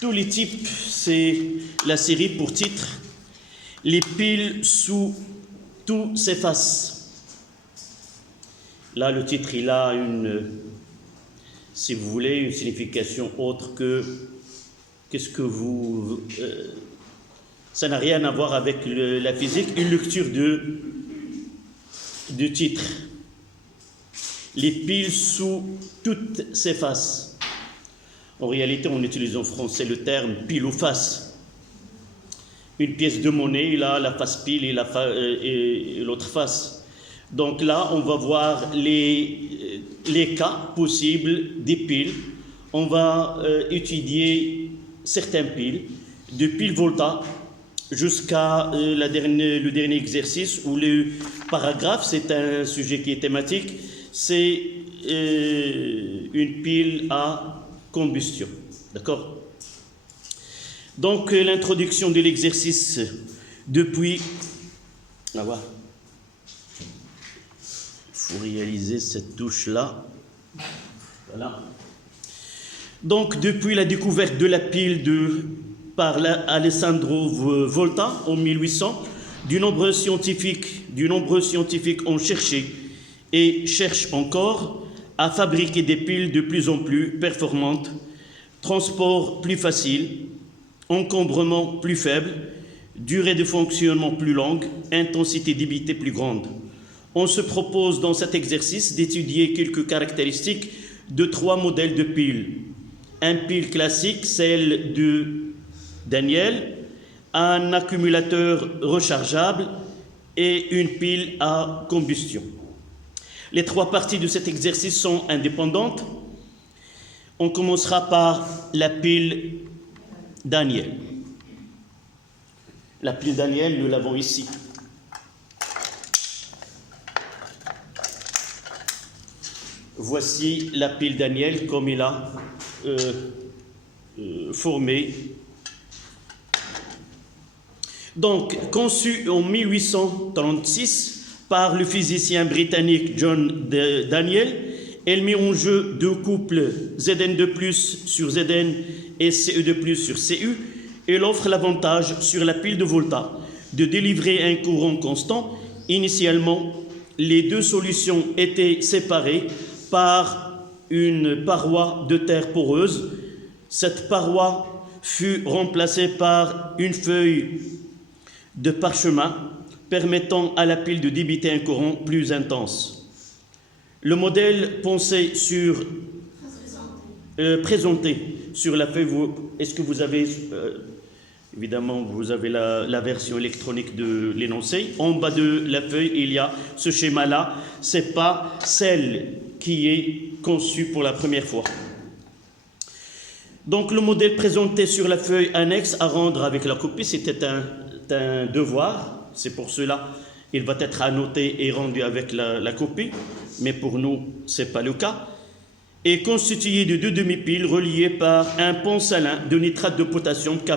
Tous les types, c'est la série pour titre « Les piles sous tous ses faces ». Là, le titre, il a si vous voulez, une signification autre que qu'est-ce que vous... ça n'a rien à voir avec la physique, une lecture du titre. Les piles sous toutes ses faces. En réalité, on utilise en français le terme pile ou face. Une pièce de monnaie, il a la face pile et l'autre face. Donc là, on va voir les cas possibles des piles. On va étudier certaines piles, de pile Volta jusqu'à le dernier exercice ou le paragraphe. C'est un sujet qui est thématique. C'est une pile à combustion. D'accord? Donc, l'introduction de l'exercice depuis... Ah ouais. Il faut réaliser cette touche-là. Voilà. Donc, depuis la découverte de la pile par Alessandro Volta en 1800, de nombreux scientifiques ont cherché et cherchent encore à fabriquer des piles de plus en plus performantes, transport plus facile, encombrement plus faible, durée de fonctionnement plus longue, intensité débitée plus grande. On se propose dans cet exercice d'étudier quelques caractéristiques de 3 modèles de piles. Un pile classique, celle de Daniel, un accumulateur rechargeable et une pile à combustion. Les 3 parties de cet exercice sont indépendantes. On commencera par la pile Daniel. La pile Daniel, nous l'avons ici. Voici la pile Daniel comme il a formé. Donc, conçue en 1836 par le physicien britannique John Daniel, elle met en jeu 2 couples Zn2+ sur Zn et Ce2+ sur Cu. Elle offre l'avantage sur la pile de Volta de délivrer un courant constant. Initialement, les 2 solutions étaient séparées par une paroi de terre poreuse. Cette paroi fut remplacée par une feuille de parchemin permettant à la pile de débiter un courant plus intense. Le modèle présenté sur la feuille, est-ce que vous avez, évidemment, vous avez la version électronique de l'énoncé. En bas de la feuille, il y a ce schéma-là. Ce n'est pas celle qui est conçue pour la première fois. Donc, le modèle présenté sur la feuille annexe à rendre avec la copie, c'était un devoir. C'est pour cela qu'il va être annoté et rendu avec la copie. Mais pour nous, ce n'est pas le cas. Est constitué de 2 demi-piles reliées par un pont salin de nitrate de potassium K+,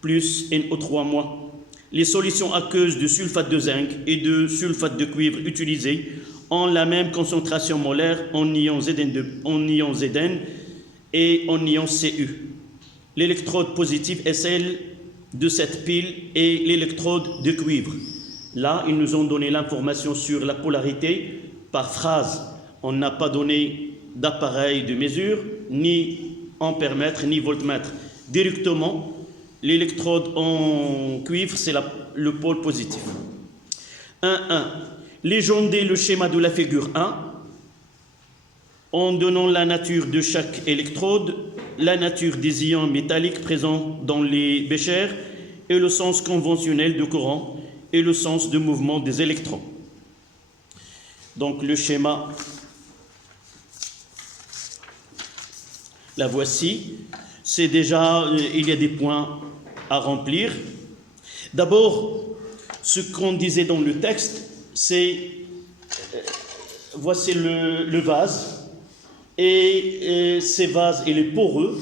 plus NO3-. Les solutions aqueuses de sulfate de zinc et de sulfate de cuivre utilisées ont la même concentration molaire en ion Zn et en ion Cu. L'électrode positive est celle de cette pile et l'électrode de cuivre. Là, ils nous ont donné l'information sur la polarité par phrase. On n'a pas donné d'appareil de mesure, ni ampèremètre, ni voltmètre. Directement, l'électrode en cuivre, c'est le pôle positif. 1,1. Légendez le schéma de la figure 1 en donnant la nature de chaque électrode, la nature des ions métalliques présents dans les béchers et le sens conventionnel de courant et le sens de mouvement des électrons. Donc le schéma, la voici. C'est déjà, il y a des points à remplir. D'abord, ce qu'on disait dans le texte, c'est, voici le vase. Et ces vases, il est poreux,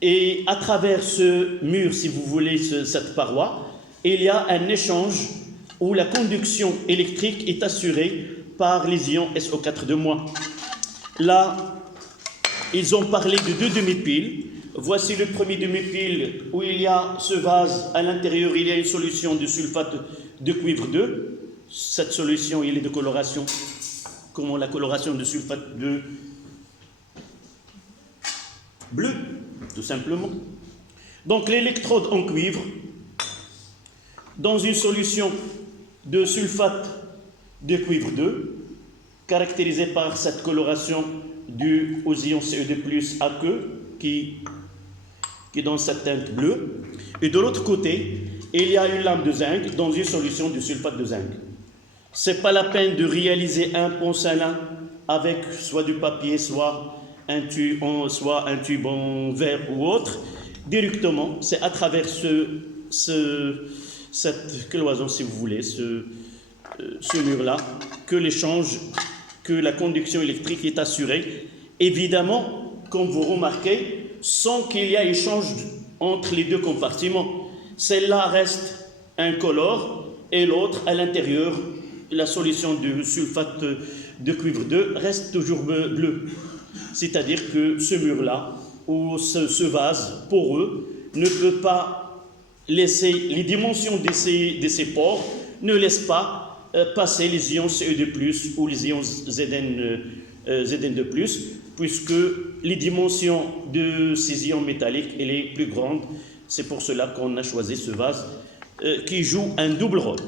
et à travers ce mur, si vous voulez, cette paroi, il y a un échange où la conduction électrique est assurée par les ions SO4 de moins. Là, ils ont parlé de 2 demi-piles Voici le premier demi-pile où il y a ce vase, à l'intérieur il y a une solution de sulfate de cuivre 2. Cette solution il est de coloration, comme la coloration de sulfate de bleu, tout simplement. Donc l'électrode en cuivre, dans une solution de sulfate de cuivre 2, caractérisée par cette coloration due aux ions Ce2+ aqueux, qui donne cette teinte bleue. Et de l'autre côté, il y a une lame de zinc dans une solution de sulfate de zinc. Ce n'est pas la peine de réaliser un pont salin avec soit du papier, soit un tube en verre ou autre. Directement, c'est à travers cette cloison, si vous voulez, ce mur-là, que la conduction électrique est assurée. Évidemment, comme vous remarquez, sans qu'il y ait échange entre les deux compartiments. Celle-là reste incolore et l'autre, à l'intérieur, la solution de sulfate de cuivre 2 reste toujours bleu. C'est-à-dire que ce mur-là, ou ce vase poreux, ne peut pas laisser, les dimensions de ces pores ne laissent pas passer les ions Ce2+, ou les ions Zn2+, puisque les dimensions de ces ions métalliques, elle est plus grande. C'est pour cela qu'on a choisi ce vase qui joue un double rôle.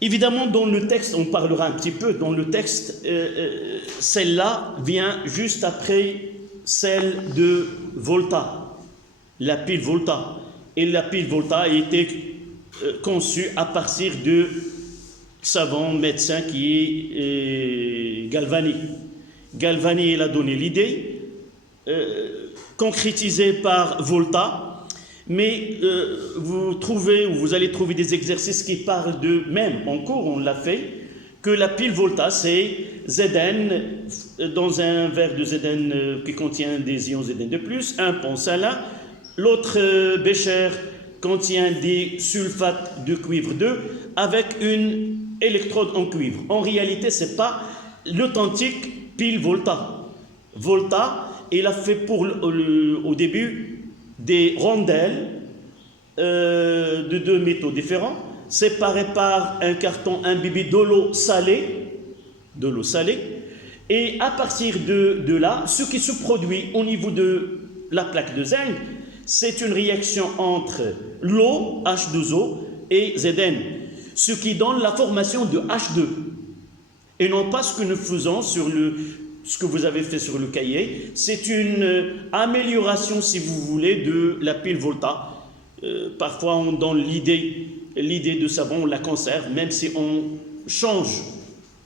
Évidemment, dans le texte, on parlera un petit peu, dans le texte, celle-là vient juste après celle de Volta, la pile Volta. Et la pile Volta a été conçue à partir de savant médecin qui est Galvani. Galvani, il a donné l'idée, concrétisée par Volta, mais vous allez trouver des exercices qui parlent de, même en cours, on l'a fait, que la pile Volta, c'est Zn, dans un verre de Zn qui contient des ions Zn2+, un pont salin, l'autre bécher contient des sulfates de cuivre 2 avec une électrode en cuivre. En réalité, ce n'est pas l'authentique pile Volta. Volta, il a fait au début des rondelles de deux métaux différents, séparés par un carton imbibé d'eau salée, et à partir de là, ce qui se produit au niveau de la plaque de zinc, c'est une réaction entre l'eau, H2O, et Zn, ce qui donne la formation de H2. Et non pas ce que nous faisons ce que vous avez fait sur le cahier, c'est une amélioration, si vous voulez, de la pile Volta. Parfois, on donne l'idée de savon, on la conserve, même si on change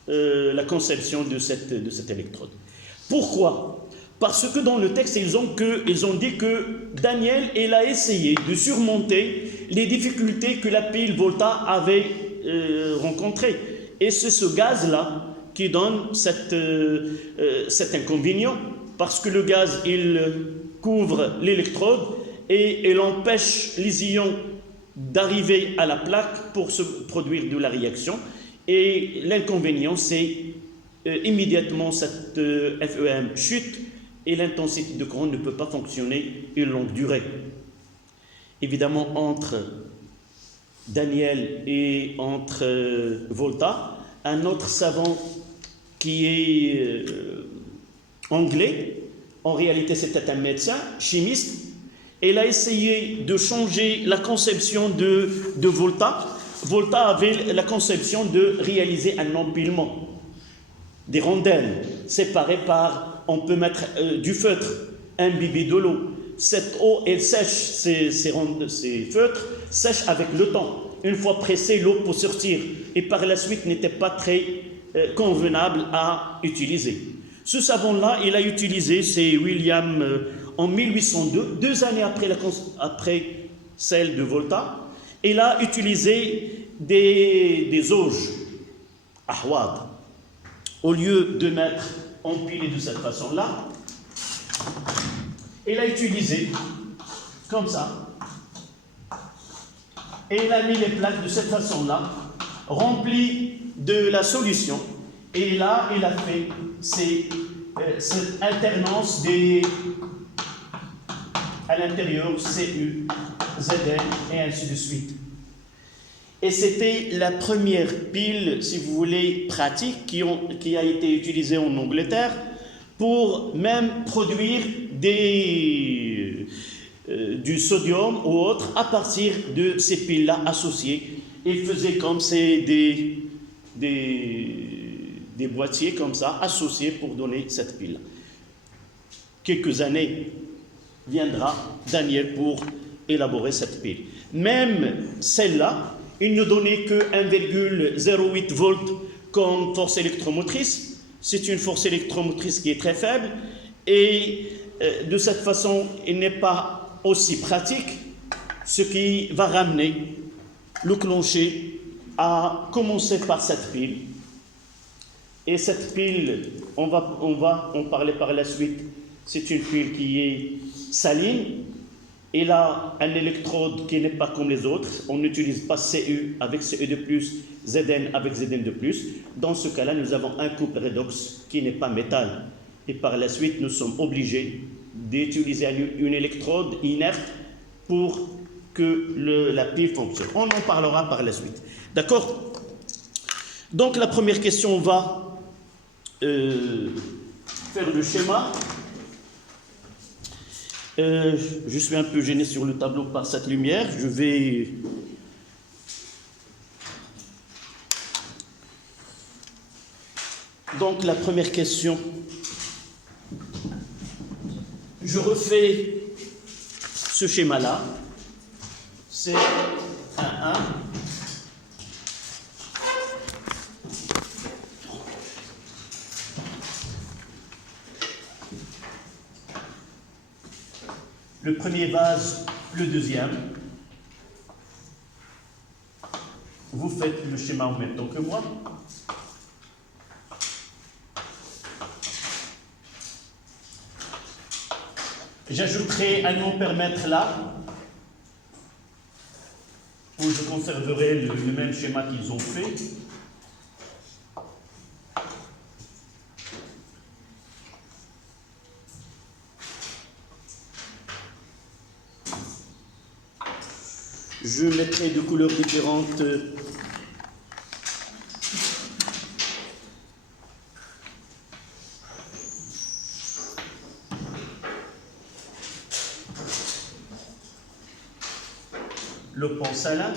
la conception de cette électrode. Pourquoi ? Parce que dans le texte, ils ont dit que Daniel, il a essayé de surmonter les difficultés que la pile Volta avait rencontrées. Et c'est ce gaz-là qui donne cet inconvénient, parce que le gaz, il couvre l'électrode et il empêche les ions d'arriver à la plaque pour se produire de la réaction. Et l'inconvénient, c'est immédiatement cette FEM chute et l'intensité de courant ne peut pas fonctionner une longue durée. Évidemment, entre Daniel et entre Volta, un autre savant qui est anglais, en réalité c'était un médecin, chimiste, il a essayé de changer la conception de Volta. Volta avait la conception de réaliser un empilement, des rondelles séparées par, on peut mettre du feutre imbibé de l'eau. Cette eau, elle sèche, ces feutres sèchent avec le temps. Une fois pressée, l'eau peut sortir et par la suite n'était pas très convenable à utiliser. Ce savon-là, il a utilisé, c'est William en 1802, 2 années après celle de Volta. Il a utilisé des auges, ahwad. Au lieu de mettre empilé de cette façon-là, il a utilisé comme ça. Et il a mis les plaques de cette façon-là, remplies de la solution. Et là, il a fait cette alternance des à l'intérieur Cu, Zn, et ainsi de suite. Et c'était la première pile, si vous voulez, pratique qui a été utilisée en Angleterre pour même produire du sodium ou autre à partir de ces piles-là associées. Ils faisaient comme c'est des boîtiers comme ça, associés pour donner cette pile. Quelques années viendra Daniel pour élaborer cette pile. Même celle-là, il ne donnait que 1,08 volts comme force électromotrice. C'est une force électromotrice qui est très faible et de cette façon, il n'est pas aussi pratique, ce qui va ramener le clocher à commencer par cette pile. Et cette pile, on va en parler par la suite, c'est une pile qui est saline. Il a un électrode qui n'est pas comme les autres. On n'utilise pas Cu avec Cu de plus, Zn avec Zn de plus. Dans ce cas-là, nous avons un couple redox qui n'est pas métal. Et par la suite, nous sommes obligés d'utiliser une électrode inerte pour que la pile fonctionne. On en parlera par la suite. D'accord? Donc la première question, on va faire le schéma. Je suis un peu gêné sur le tableau par cette lumière. Je vais... Donc la première question. Je refais ce schéma-là. C'est 1, 1. Le premier vase, le deuxième. Vous faites le schéma en même temps que moi. J'ajouterai un ampèremètre là, où je conserverai le même schéma qu'ils ont fait. Je mettrai de couleurs différentes le pensalin.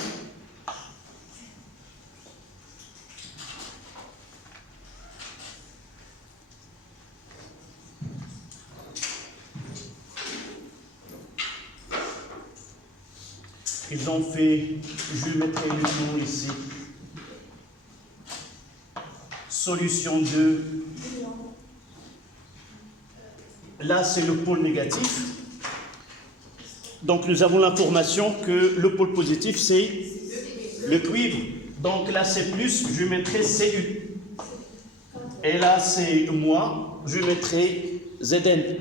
Ils ont fait, je mettrai le nom ici, solution 2. Là, c'est le pôle négatif. Donc, nous avons l'information que le pôle positif, c'est le cuivre. Donc, là, c'est plus, je mettrai Cu. Et là, c'est moins, je mettrai Zn.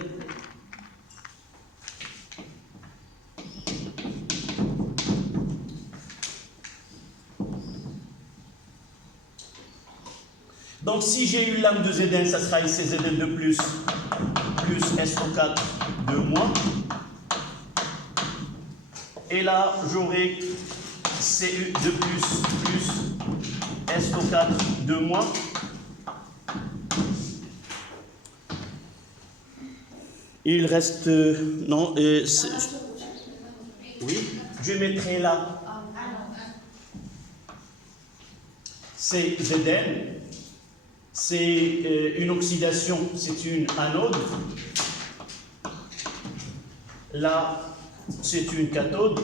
Donc, si j'ai une lame de Zn, ça sera ici Zn de plus SO4 de moins. Et là, j'aurai Cu de plus SO4 de moins. Il reste... non, oui, je mettrai là. C'est Zn. C'est une oxydation, c'est une anode. Là, c'est une cathode.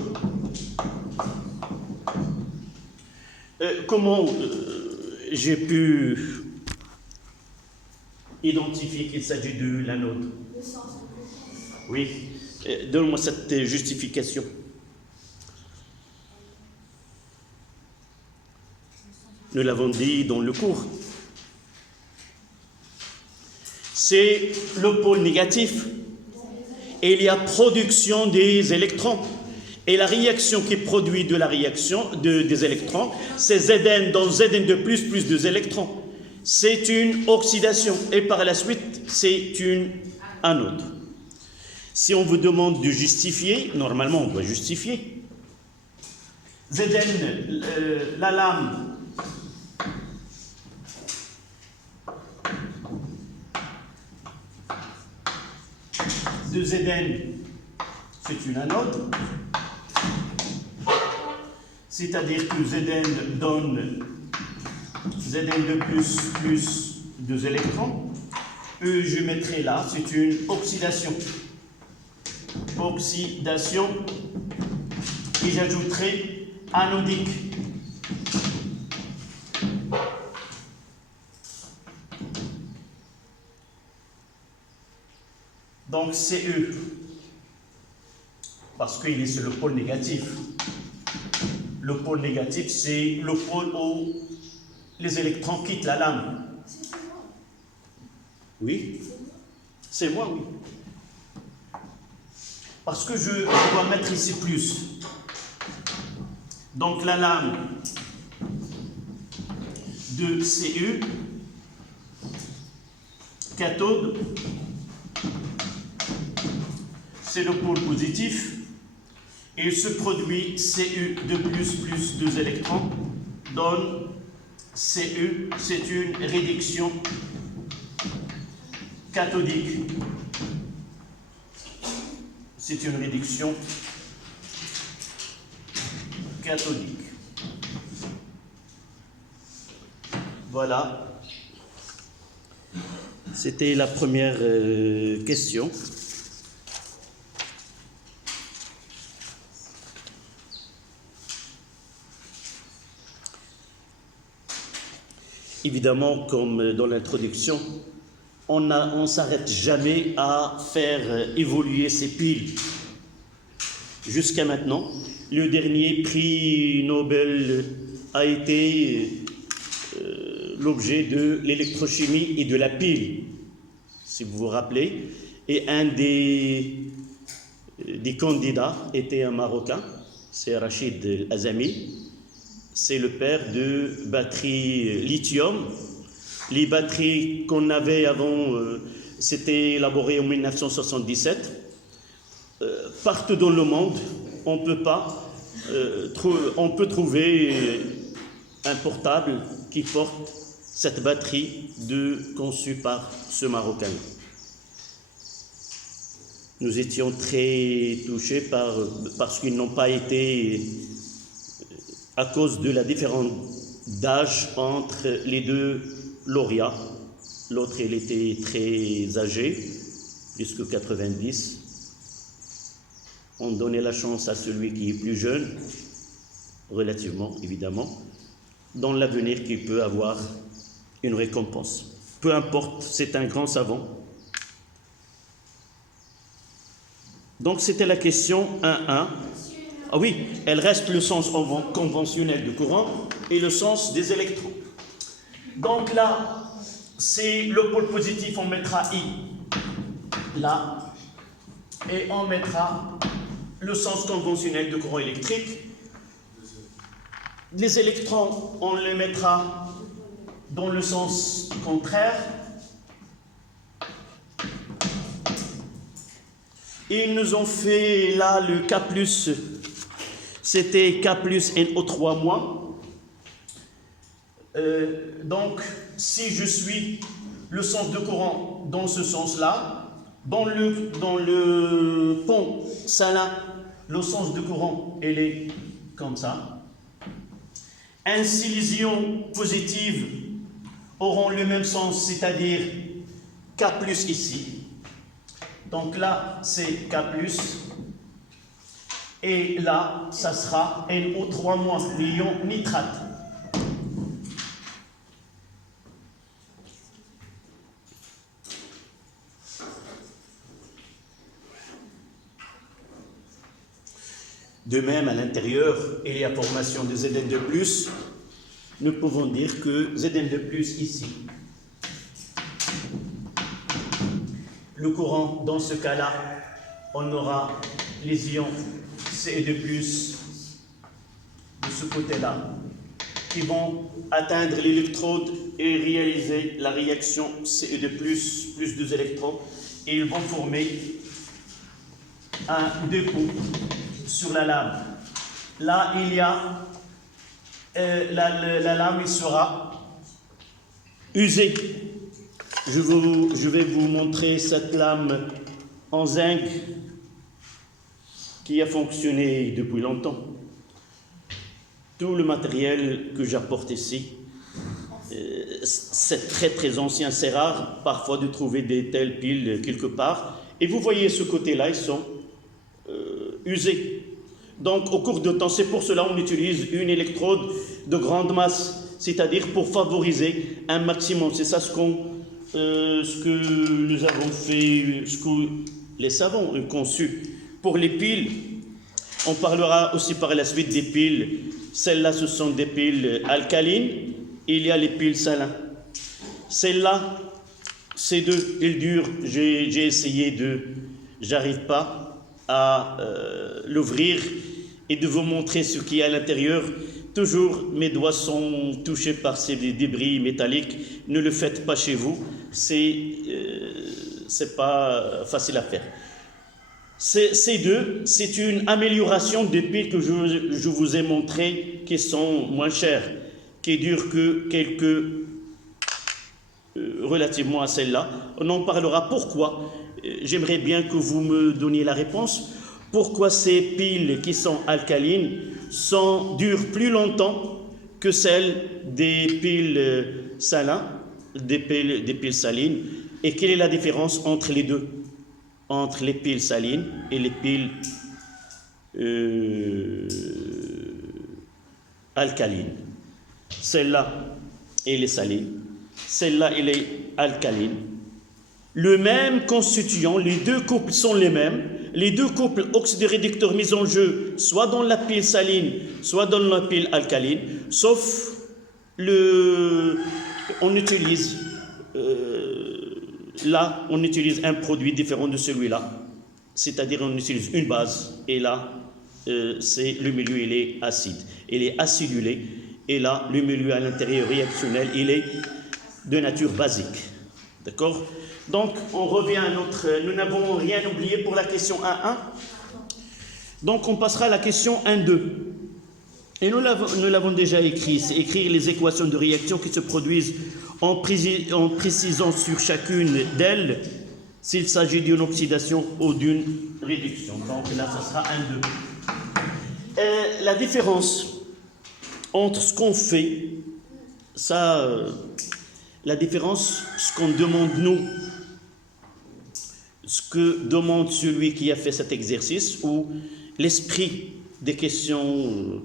Comment j'ai pu identifier qu'il s'agit de l'anode? Oui, donne-moi cette justification. Nous l'avons dit dans le cours. C'est le pôle négatif. Et il y a production des électrons. Et la réaction qui produit de la réaction des électrons, c'est Zn dans Zn de plus 2 électrons. C'est une oxydation. Et par la suite, c'est une anode. Si on vous demande de justifier, normalement on doit justifier. Zn, la lame de Zn, c'est une anode, c'est-à-dire que Zn donne Zn2 plus 2 électrons. E, je mettrai là, c'est une oxydation. Oxydation, et j'ajouterai anodique. Donc Ce, parce qu'il est sur le pôle négatif. Le pôle négatif, c'est le pôle où les électrons quittent la lame. Oui, c'est moi, oui. Parce que je dois mettre ici plus. Donc la lame de Cu, cathode, c'est le pôle positif, et ce produit Cu de plus 2 électrons donne Cu, c'est une réduction cathodique. C'est une réduction cathodique. Voilà. C'était la première question. Évidemment, comme dans l'introduction, on ne s'arrête jamais à faire évoluer ces piles. Jusqu'à maintenant, le dernier prix Nobel a été l'objet de l'électrochimie et de la pile, si vous vous rappelez. Et un des candidats était un Marocain, c'est Rachid Azami. C'est le père de batteries lithium. Les batteries qu'on avait avant, c'était élaboré en 1977. Partout dans le monde, on peut trouver un portable qui porte cette batterie conçue par ce Marocain. Nous étions très touchés parce qu'ils n'ont pas été, à cause de la différence d'âge entre les deux lauréats. L'autre, il était très âgé, jusqu'à 90. On donnait la chance à celui qui est plus jeune, relativement évidemment, dans l'avenir qu'il peut avoir une récompense. Peu importe, c'est un grand savant. Donc c'était la question 1.1. Ah oui, elle reste le sens conventionnel du courant et le sens des électrons. Donc là, c'est le pôle positif, on mettra I là, et on mettra le sens conventionnel du courant électrique. Les électrons, on les mettra dans le sens contraire. Et ils nous ont fait là le K+, c'était K plus NO3-. Donc, si je suis le sens de courant dans ce sens-là, dans le pont salin, le sens de courant, elle est comme ça. Ainsi, les ions positifs auront le même sens, c'est-à-dire K plus ici. Donc là, c'est K plus. Et là, ça sera NO3-, l'ion nitrate. De même, à l'intérieur, il y a formation de Zn2+. Nous pouvons dire que Zn2+, ici, le courant, dans ce cas-là, on aura les ions Ce2+, de ce côté-là, qui vont atteindre l'électrode et réaliser la réaction Ce2+, plus 2 électrons, et ils vont former deux coups sur la lame. Là, il y a la lame, il sera usée. Je vais vous montrer cette lame en zinc qui a fonctionné depuis longtemps. Tout le matériel que j'apporte ici, c'est très très ancien, c'est rare parfois de trouver des telles piles quelque part. Et vous voyez ce côté-là, ils sont usés. Donc au cours de temps, c'est pour cela qu'on utilise une électrode de grande masse, c'est-à-dire pour favoriser un maximum. C'est ça ce que nous avons fait, ce que les savants ont conçu. Pour les piles, on parlera aussi par la suite des piles. Celles-là, ce sont des piles alcalines. Il y a les piles salines. Celles-là, ces deux, ils durent. J'ai essayé j'arrive pas à l'ouvrir et de vous montrer ce qu'il y a à l'intérieur. Toujours, mes doigts sont touchés par ces débris métalliques. Ne le faites pas chez vous. C'est pas facile à faire. Ces deux, c'est une amélioration des piles que je vous ai montrées qui sont moins chères, qui durent que relativement à celle-là. On en parlera. Pourquoi? J'aimerais bien que vous me donniez la réponse. Pourquoi ces piles qui sont alcalines durent plus longtemps que celles des piles salines, des piles salines, et quelle est la différence entre les deux, entre les piles salines et les piles alcalines? Celle-là, elle est saline, celle-là, elle est alcaline. Le même constituant, les deux couples sont les mêmes. Les deux couples oxydoréducteurs mis en jeu, soit dans la pile saline, soit dans la pile alcaline, sauf on utilise là, on utilise un produit différent de celui-là, c'est-à-dire on utilise une base, et là, le milieu, il est acide, il est acidulé, et là, le milieu à l'intérieur réactionnel, il est de nature basique. D'accord? Donc, on revient à nous n'avons rien oublié pour la question 1.1. Donc, on passera à la question 1.2. Et nous l'avons déjà écrit, c'est écrire les équations de réaction qui se produisent en précisant sur chacune d'elles s'il s'agit d'une oxydation ou d'une réduction. Donc là, ça sera 1.2. La différence entre ce qu'on fait, la différence, ce qu'on demande nous, ce que demande celui qui a fait cet exercice, ou l'esprit des questions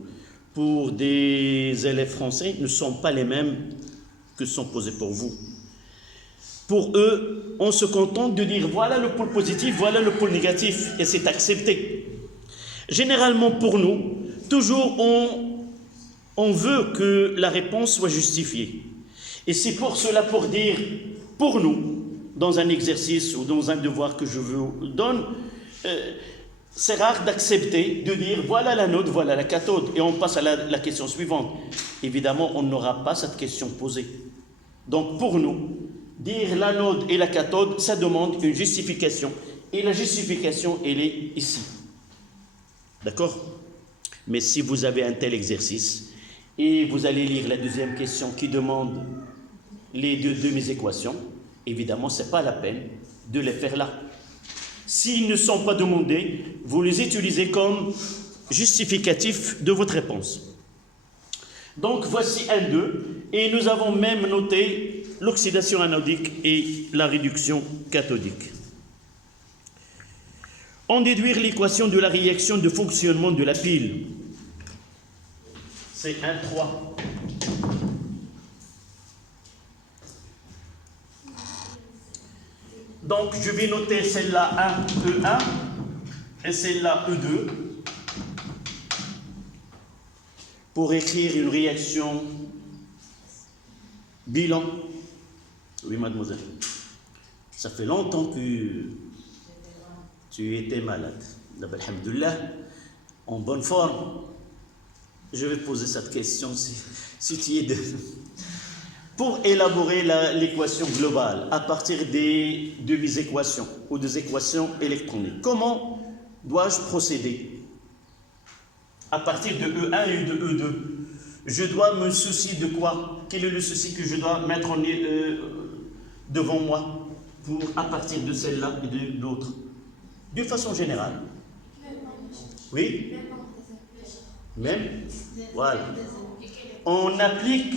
pour des élèves français ne sont pas les mêmes que sont posées pour vous. Pour eux, on se contente de dire voilà le pôle positif, voilà le pôle négatif, et c'est accepté. Généralement pour nous, toujours on veut que la réponse soit justifiée. Et c'est pour cela, pour dire, pour nous, dans un exercice ou dans un devoir que je vous donne, c'est rare d'accepter, de dire voilà l'anode, voilà la cathode, et on passe à la question suivante. Évidemment, on n'aura pas cette question posée. Donc pour nous, dire l'anode et la cathode, ça demande une justification. Et la justification, elle est ici. D'accord? Mais si vous avez un tel exercice, et vous allez lire la deuxième question qui demande les deux demi-équations, évidemment, ce n'est pas la peine de les faire là. S'ils ne sont pas demandés, vous les utilisez comme justificatif de votre réponse. Donc, voici 1.2, et nous avons même noté l'oxydation anodique et la réduction cathodique. En déduire l'équation de la réaction de fonctionnement de la pile. C'est 1.3. Donc, je vais noter celle-là 1, E1 et celle-là E2 pour écrire une réaction bilan. Oui, mademoiselle. Ça fait longtemps que tu étais malade. Alhamdulillah, en bonne forme. Je vais poser cette question si tu es de... Pour élaborer l'équation globale à partir des demi-équations ou des équations électroniques, comment dois-je procéder? À partir de E1 et de E2, je dois me soucier de quoi? Quel est le souci que je dois mettre devant moi pour, à partir de celle-là et de l'autre? De façon générale. Oui? Même? Voilà. On applique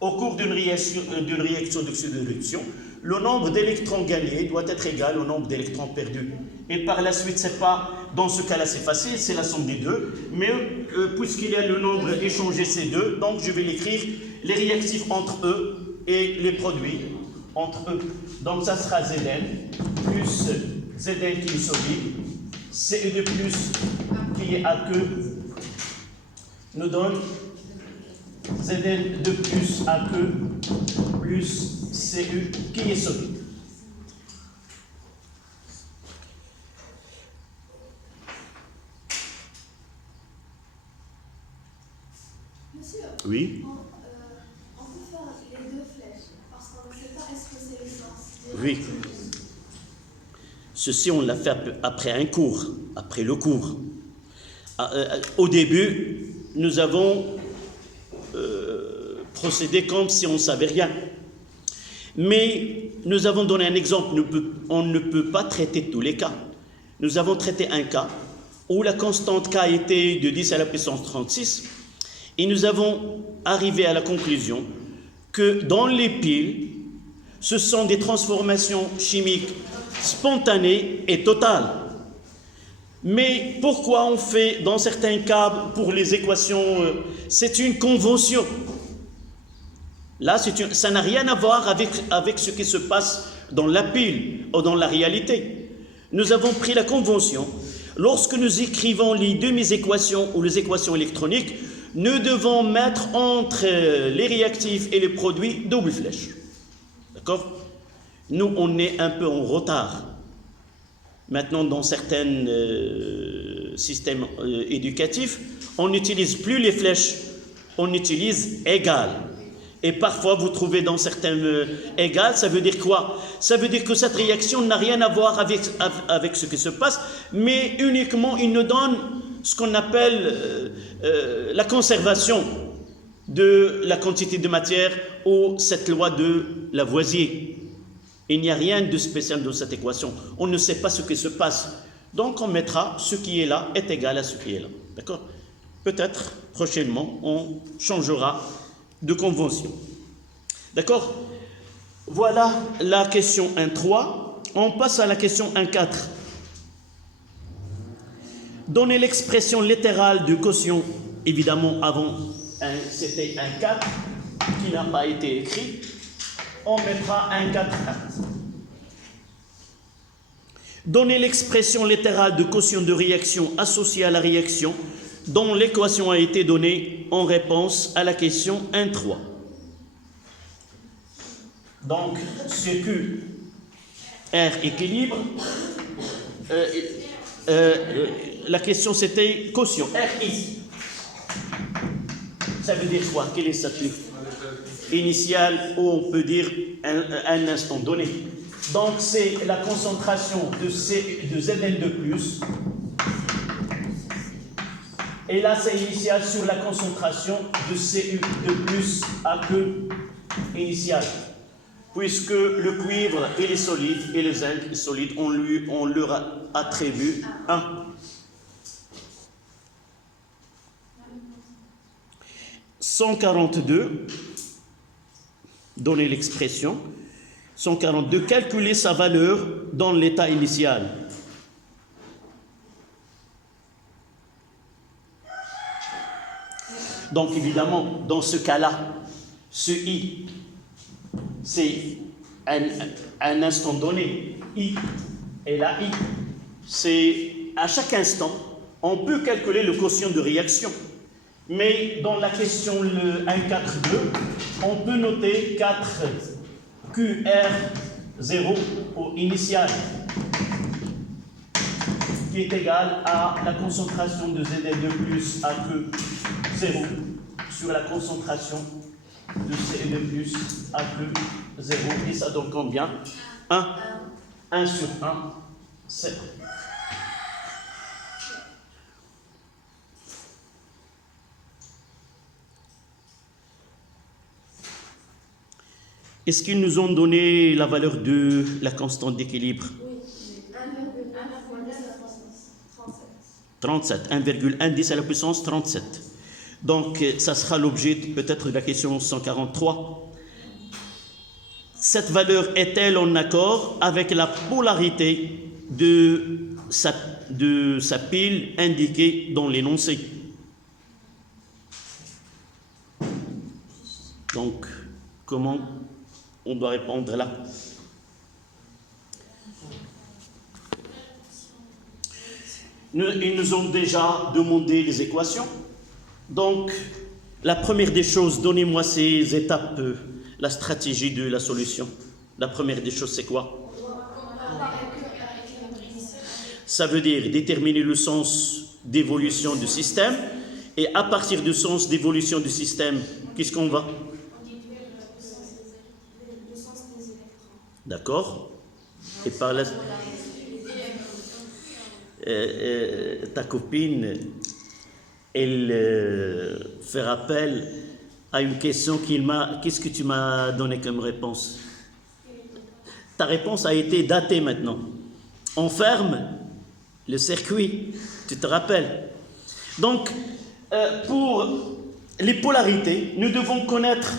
au cours d'une réaction d'oxydation, le nombre d'électrons gagnés doit être égal au nombre d'électrons perdus. Et par la suite, c'est pas, dans ce cas-là, c'est facile, c'est la somme des deux. Mais puisqu'il y a le nombre échangé, c'est 2, donc je vais l'écrire, les réactifs entre eux et les produits entre eux. Donc ça sera Zn plus Zn qui est solide, Ce2 plus qui est aqueux, nous donne Zn de plus aqueux plus Cu qui est solide. Monsieur, Oui. on peut faire les deux flèches, parce qu'on ne sait pas est-ce que c'est l'essence. Oui. Ceci, on l'a fait après un cours, après le cours. Au début, nous avons procédé comme si on ne savait rien. Mais nous avons donné un exemple, on ne peut pas traiter tous les cas. Nous avons traité un cas où la constante K était de 10 à la puissance 36 et nous avons arrivé à la conclusion que dans les piles, ce sont des transformations chimiques spontanées et totales. Mais pourquoi on fait, dans certains cas, pour les équations, c'est une convention. Là, ça n'a rien à voir avec ce qui se passe dans la pile ou dans la réalité. Nous avons pris la convention. Lorsque nous écrivons les demi-équations ou les équations électroniques, nous devons mettre entre les réactifs et les produits double flèche. D'accord? Nous, on est un peu en retard. Maintenant, dans certains systèmes éducatifs, on n'utilise plus les flèches, on utilise égal. Et parfois, vous trouvez dans certains égal, ça veut dire quoi? Ça veut dire que cette réaction n'a rien à voir avec ce qui se passe, mais uniquement, il nous donne ce qu'on appelle la conservation de la quantité de matière ou cette loi de Lavoisier. Il n'y a rien de spécial dans cette équation. On ne sait pas ce qui se passe. Donc, on mettra ce qui est là est égal à ce qui est là. D'accord? Peut-être, prochainement, on changera de convention. D'accord? Voilà la question 1.3. On passe à la question 1.4. Donnez l'expression littérale de quotient. Évidemment, avant, c'était 1.4 qui n'a pas été écrit. On mettra 1.4. Donnez l'expression littérale de quotient de réaction associée à la réaction dont l'équation a été donnée en réponse à la question 1.3. Donc, ce que R équilibre, la question c'était quotient, RI. Ça veut dire quoi? Quel est sa truc initiale, ou on peut dire un instant donné. Donc, c'est la concentration de Zn de plus. Et là, c'est initial sur la concentration de Cu de plus à que initial. Puisque le cuivre, il est solide, et le zinc est solide, on leur attribue 1. « 142, donnez l'expression, 142, calculer sa valeur dans l'état initial. Donc, évidemment, dans ce cas-là, ce I, c'est un instant donné, I, et là, I, c'est à chaque instant, on peut calculer le quotient de réaction. Mais dans la question le 1,4,2, on peut noter 4 QR0 au initial, qui est égal à la concentration de Zn de plus à que 0 sur la concentration de Cn de plus à que 0. Et ça donne combien? 1. 1 sur 1, 7. Est-ce qu'ils nous ont donné la valeur de la constante d'équilibre? Oui, 37, 1,1 à la puissance 37. Donc, ça sera l'objet peut-être de la question 143. Cette valeur est-elle en accord avec la polarité de sa pile indiquée dans l'énoncé? Donc, comment on doit répondre là? Ils nous ont déjà demandé les équations. Donc, la première des choses, donnez-moi ces étapes, la stratégie de la solution. La première des choses, c'est quoi? Ça veut dire déterminer le sens d'évolution du système. Et à partir du sens d'évolution du système, qu'est-ce qu'on va? D'accord? Et par là, ta copine, elle fait rappel à une question qu'est-ce que tu m'as donné comme réponse? Ta réponse a été datée maintenant. On ferme le circuit, tu te rappelles? Donc, pour les polarités, nous devons connaître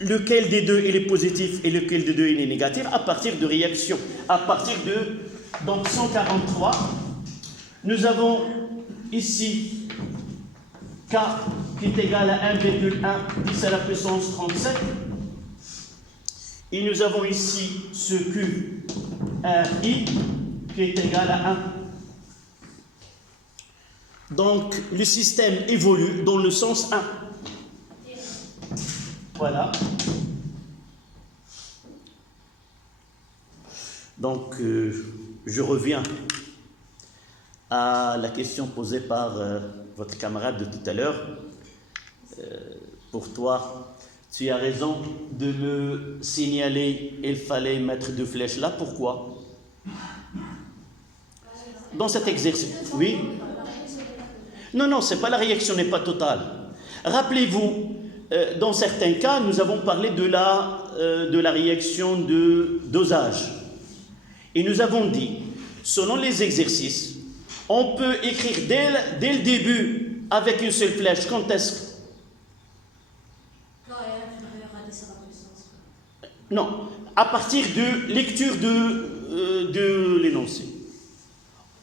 lequel des deux il est positif et lequel des deux il est négatif à partir de réactions. À partir de donc 143, nous avons ici K qui est égal à 1,1 10 à la puissance 37. Et nous avons ici ce Q RI qui est égal à 1. Donc, le système évolue dans le sens 1. Voilà. Donc, je reviens à la question posée par votre camarade de tout à l'heure. Pour toi, tu as raison de me signaler, il fallait mettre deux flèches là. Pourquoi? Dans cet exercice, oui. Non, c'est pas la réaction n'est pas totale. Rappelez-vous, dans certains cas, nous avons parlé de la réaction de dosage. Et nous avons dit, selon les exercices, on peut écrire dès le début avec une seule flèche. Quand est-ce? Non, à partir de lecture de l'énoncé.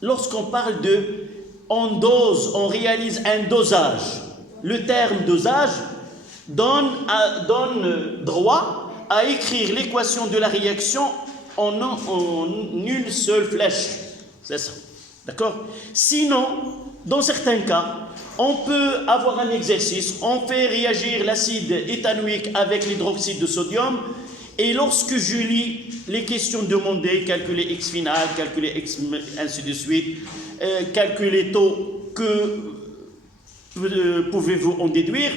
Lorsqu'on parle de on dose, on réalise un dosage. Le terme dosage donne droit à écrire l'équation de la réaction en une seule flèche. C'est ça. D'accord? Sinon, dans certains cas, on peut avoir un exercice, on fait réagir l'acide éthanoïque avec l'hydroxyde de sodium, et lorsque je lis les questions demandées, calculer X final, calculer X, ainsi de suite, calculer taux, que pouvez-vous en déduire?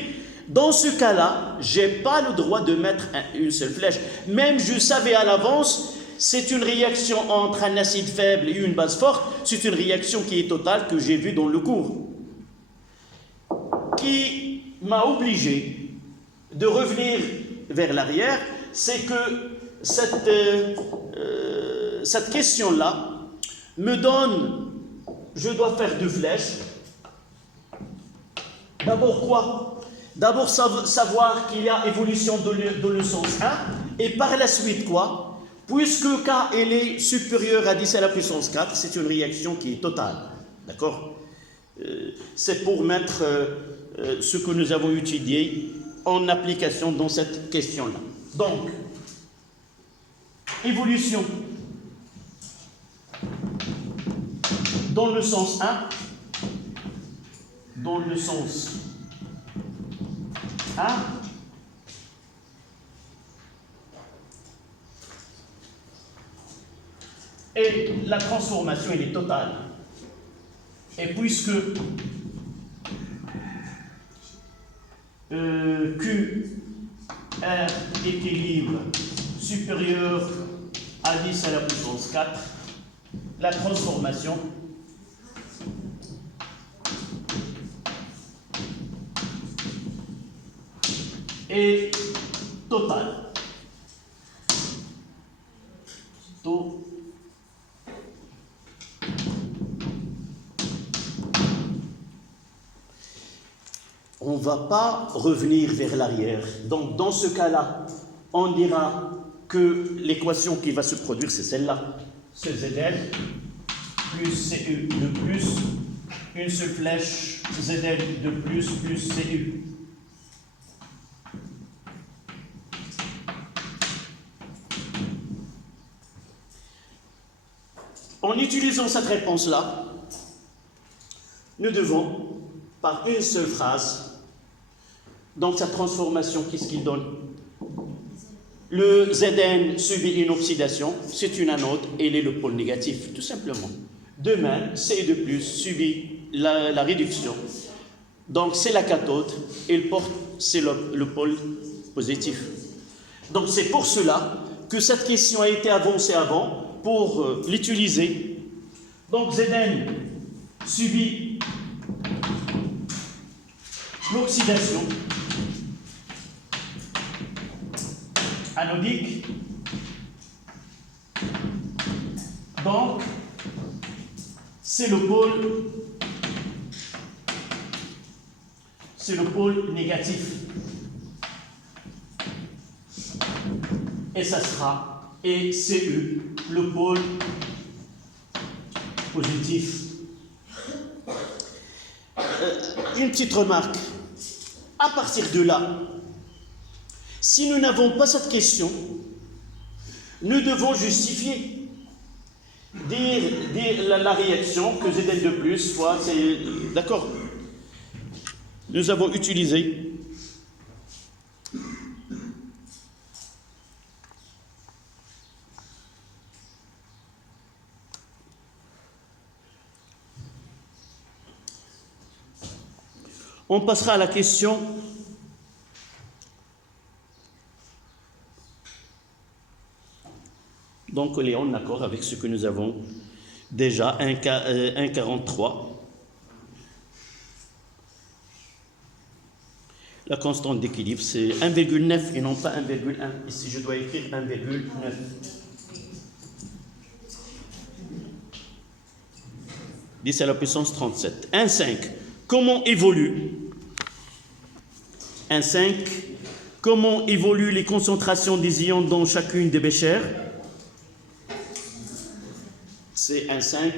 Dans ce cas-là, je n'ai pas le droit de mettre une seule flèche. Même je savais à l'avance, c'est une réaction entre un acide faible et une base forte, c'est une réaction qui est totale que j'ai vue dans le cours, qui m'a obligé de revenir vers l'arrière. C'est que cette question-là me donne, je dois faire deux flèches. D'abord quoi? D'abord savoir qu'il y a évolution dans le sens 1, et par la suite quoi? Puisque K elle est supérieure à 10 à la puissance 4, c'est une réaction qui est totale. D'accord? C'est pour mettre ce que nous avons étudié en application dans cette question-là. Donc, évolution dans le sens 1, dans le sens 1, et la transformation elle est totale. Et puisque Q R équilibre supérieur à 10 à la puissance 4, la transformation est totale. taux on ne va pas revenir vers l'arrière. Donc, dans ce cas-là, on dira que l'équation qui va se produire, c'est celle-là. C'est ZL plus CU de plus, une seule flèche, ZL de plus CU. En utilisant cette réponse-là, nous devons, par une seule phrase, donc sa transformation, qu'est-ce qu'il donne? Le Zn subit une oxydation, c'est une anode, et il est le pôle négatif, tout simplement. De même, Ce2+, subit la réduction, donc c'est la cathode, et le porte, c'est le pôle positif. Donc c'est pour cela que cette question a été avancée avant, pour l'utiliser. Donc Zn subit l'oxydation anodique. Donc, c'est le pôle négatif. Et ça sera ECU, le pôle positif. Une petite remarque. À partir de là, si nous n'avons pas cette question, nous devons justifier, dire la réaction que Zn de plus fois, c'est d'accord. Nous avons utilisé on passera à la question donc on est en accord avec ce que nous avons déjà 1,43. La constante d'équilibre c'est 1,9 et non pas 1,1. Ici je dois écrire 1,9. 10 à la puissance 37. 1,5. Comment évolue 1,5. Comment évoluent les concentrations des ions dans chacune des béchères? C'est 1,5.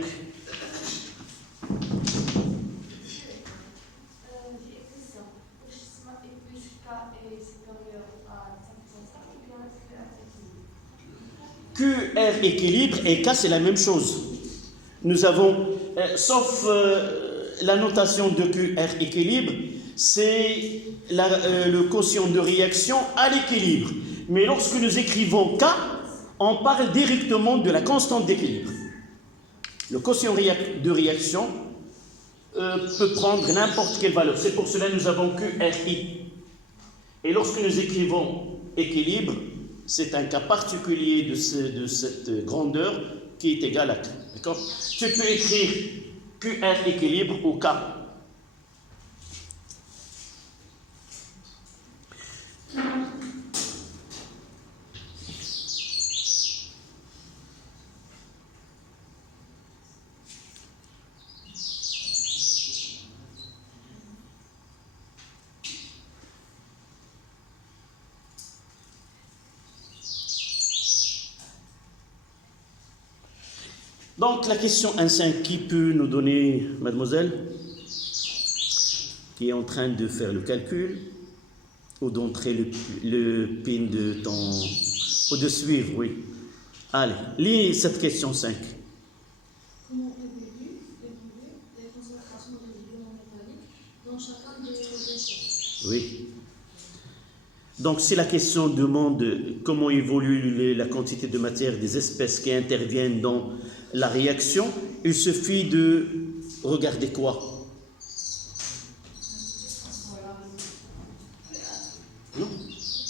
QR équilibre et K c'est la même chose. Nous avons, sauf la notation de QR équilibre, c'est le quotient de réaction à l'équilibre. Mais lorsque nous écrivons K, on parle directement de la constante d'équilibre. Le quotient de réaction peut prendre n'importe quelle valeur. C'est pour cela que nous avons QRI. Et lorsque nous écrivons équilibre, c'est un cas particulier de cette grandeur qui est égal à K. D'accord? Tu peux écrire QR équilibre ou K. Donc, la question 1,5, qui peut nous donner, mademoiselle, qui est en train de faire le calcul, ou d'entrer le pin de ton... ou de suivre, oui. Allez, lis cette question 5. Comment évoluent les concentrations de ions métalliques dans chacun des déchets? Oui. Donc, si la question demande comment évolue la quantité de matière des espèces qui interviennent dans la réaction, il suffit de regarder quoi? Non?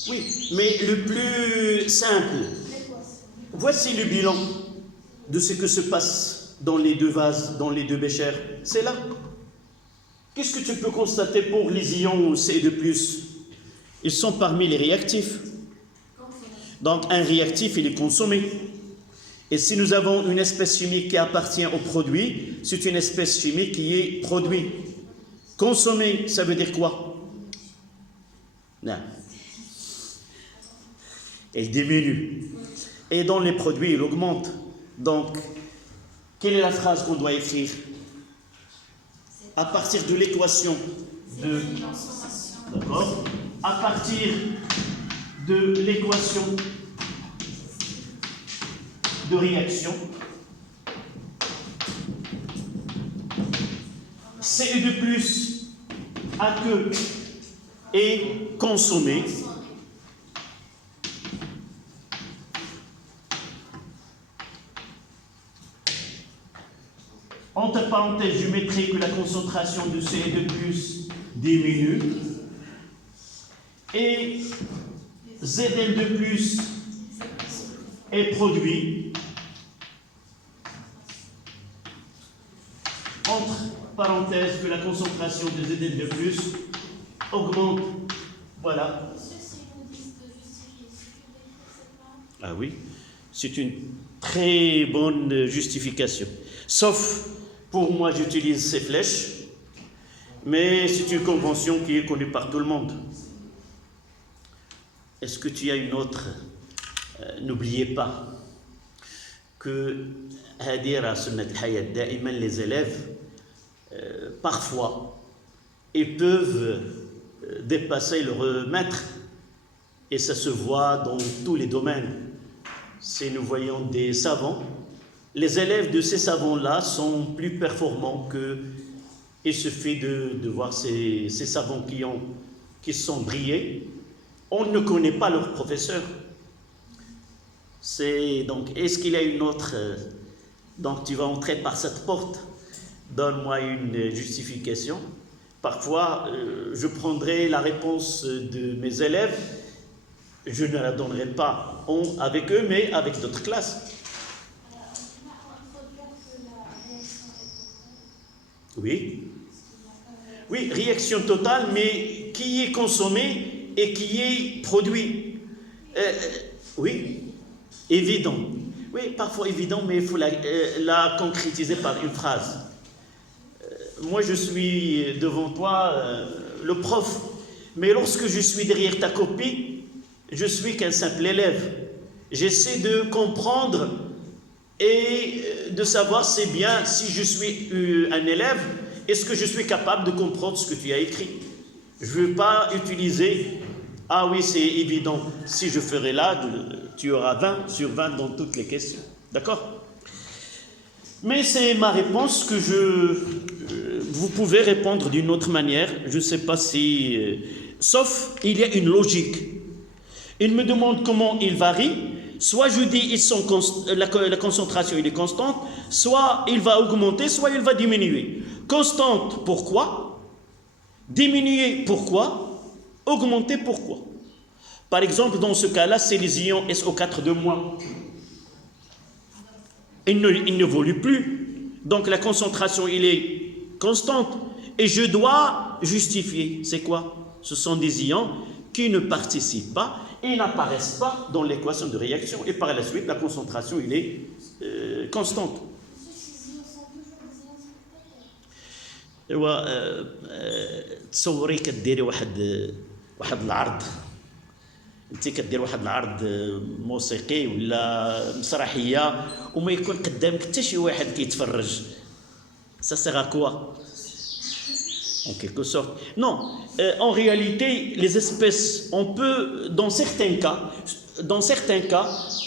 Oui, mais le plus simple, voici le bilan de ce que se passe dans les deux vases, dans les deux béchères. C'est là. Qu'est-ce que tu peux constater pour les ions C2+? Ils sont parmi les réactifs. Donc, un réactif, il est consommé. Et si nous avons une espèce chimique qui appartient au produit, c'est une espèce chimique qui est produit. Consommer, ça veut dire quoi? Non. Elle diminue. Et dans les produits, il augmente. Donc, quelle est la phrase qu'on doit écrire? À partir de l'équation de... D'accord. À partir de l'équation de réaction, Ce2+ aqueux est consommé entre parenthèses, je mettrai que la concentration de Ce2+ diminue et Zn2+ est produit entre parenthèses que la concentration de Zn2+ augmente. Voilà. Ah oui, c'est une très bonne justification. Sauf, pour moi, j'utilise ces flèches, mais c'est une convention qui est connue par tout le monde. Est-ce que tu as une autre? N'oubliez pas que les élèves, parfois, ils peuvent dépasser leur maître, et ça se voit dans tous les domaines. Si nous voyons des savants, les élèves de ces savants-là sont plus performants que... Il suffit de voir ces savants qui sont brillés. On ne connaît pas leur professeur. Donc, est-ce qu'il y a une autre... Donc, tu vas entrer par cette porte. Donne-moi une justification. Parfois, je prendrai la réponse de mes élèves. Je ne la donnerai pas avec eux, mais avec d'autres classes. Oui. Oui, réaction totale, mais qui est consommé et qui est produit. Oui, évident. Oui, parfois évident, mais il faut la concrétiser par une phrase. Moi, je suis devant toi, le prof, mais lorsque je suis derrière ta copie, je suis qu'un simple élève. J'essaie de comprendre et de savoir c'est bien si je suis un élève, est-ce que je suis capable de comprendre ce que tu as écrit. Je ne veux pas utiliser, ah oui c'est évident, si je ferai là, tu auras 20 sur 20 dans toutes les questions. D'accord? Mais c'est ma réponse que vous pouvez répondre d'une autre manière, je ne sais pas si... sauf, il y a une logique. Il me demande comment il varie. Soit je dis la concentration il est constante, soit il va augmenter, soit il va diminuer. Constante, pourquoi? Diminuer, pourquoi? Augmenter, pourquoi? Par exemple, dans ce cas-là, c'est les ions SO4 de moins. Il n'évolue plus. Donc la concentration, il est constante. Et je dois justifier. C'est quoi? Ce sont des ions qui ne participent pas et n'apparaissent pas dans l'équation de réaction. Et par la suite, la concentration, il est constante. تصوري كديري واحد العرض انت كدير واحد العرض موسيقي ولا مسرحيه وما يكون قدامك حتى شي واحد كيتفرج ça sert à quoi en quelque sorte non en réalité les espèces on peut dans certains cas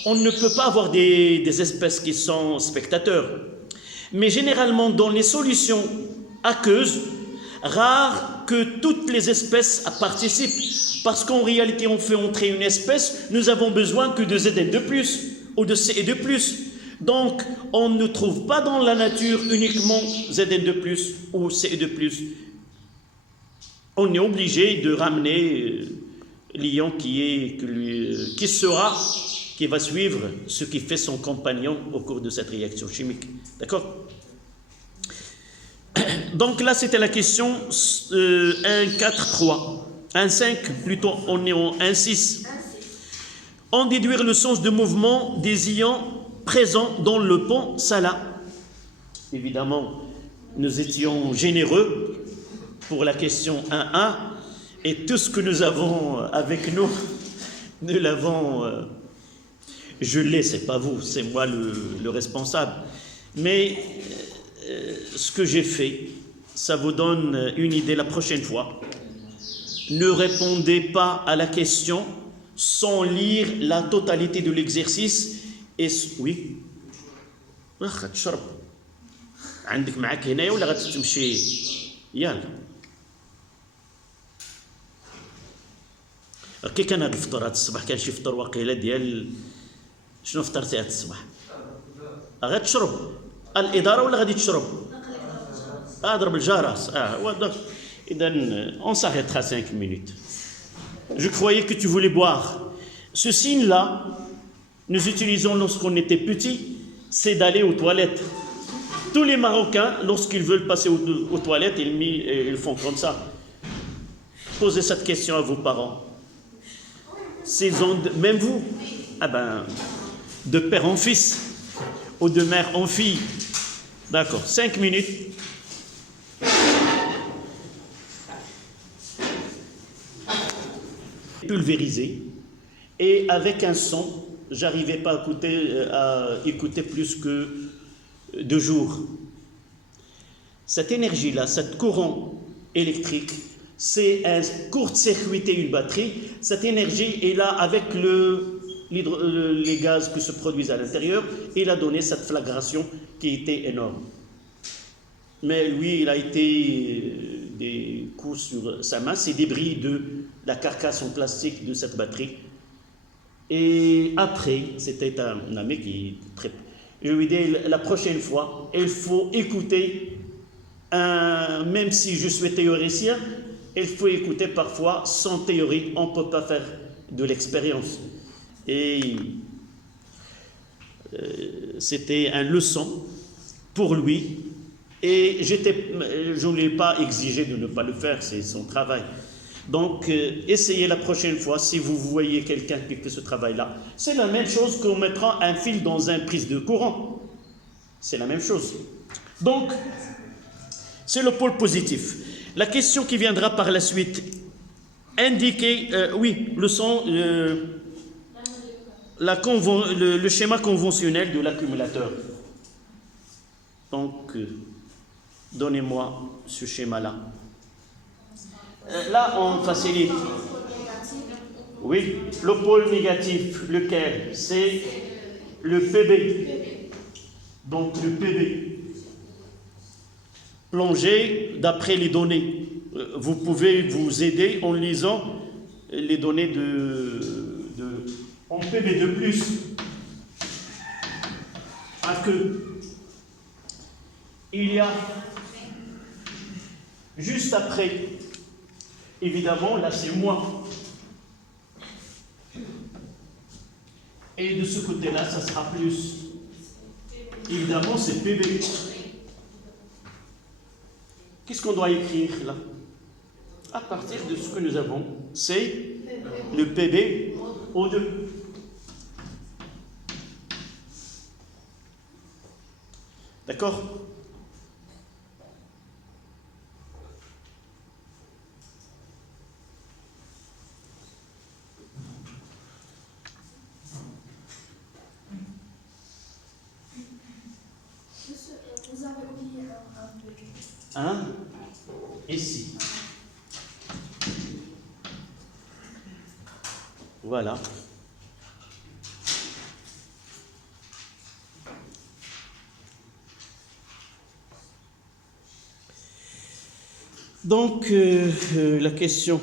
on ne peut pas avoir des espèces qui sont spectateurs mais généralement dans les solutions aqueuses rare que toutes les espèces participent parce qu'en réalité on fait entrer une espèce, nous avons besoin que de Zn2+ ou de Ce2+. Donc on ne trouve pas dans la nature uniquement Zn2+ ou Ce2+. On est obligé de ramener l'ion qui va suivre ce qui fait son compagnon au cours de cette réaction chimique. D'accord? Donc là, c'était la question 1,4,3. 1,5, plutôt, on est en 1,6. En déduire le sens de mouvement des ions présent dans le pont Salah. Évidemment, nous étions généreux pour la question 1A et tout ce que nous avons avec nous, nous l'avons... je l'ai, c'est pas vous, c'est moi le responsable. Mais ce que j'ai fait, ça vous donne une idée la prochaine fois. Ne répondez pas à la question sans lire la totalité de l'exercice. Et oui. عندك معاك هنايا ولا غادي تمشي يلا كي كان هذا الفطور هذا الصباح كان شي فطور واقيلا ديال شنو فطرتي هذا الصباح غادي تشرب الاداره ولا غادي تشرب اضرب الجرس اذا on s'arrêtera 5 minutes. Je croyais que tu voulais boire. Ce signe là nous utilisons lorsqu'on était petit, c'est d'aller aux toilettes. Tous les Marocains, lorsqu'ils veulent passer aux toilettes, ils font comme ça. Posez cette question à vos parents. Même vous, de père en fils ou de mère en fille. D'accord, 5 minutes. Pulvérisé. Et avec un son, j'arrivais pas à écouter plus que 2 jours. Cette énergie-là, cet courant électrique, c'est un court-circuiter une batterie. Cette énergie est là avec les gaz qui se produisent à l'intérieur. Il a donné cette flagration qui était énorme. Mais lui, il a été des coups sur sa main. C'est débris de la carcasse en plastique de cette batterie. Et après, c'était un ami qui très... Je lui dis, la prochaine fois, il faut écouter, même si je suis théoricien, il faut écouter parfois sans théorie, on ne peut pas faire de l'expérience. Et c'était une leçon pour lui, et je ne l'ai pas exigé de ne pas le faire, c'est son travail. Donc, essayez la prochaine fois, si vous voyez quelqu'un qui fait ce travail-là. C'est la même chose qu'on mettra un fil dans une prise de courant. C'est la même chose. Donc, c'est le pôle positif. La question qui viendra par la suite, indiquer, le son, le schéma conventionnel de l'accumulateur. Donc, donnez-moi ce schéma-là. Là, on facilite. Oui, le pôle négatif, lequel? C'est le PB. Donc, le PB. Plongez d'après les données. Vous pouvez vous aider en lisant les données en PB de plus. Il y a juste après. Évidemment, là c'est moins. Et de ce côté-là, ça sera plus. Évidemment, c'est PB. Qu'est-ce qu'on doit écrire là? À partir de ce que nous avons, c'est le PB O2. D'accord? Vous avez oublié un peu. Hein? Ici. Voilà. Donc, la question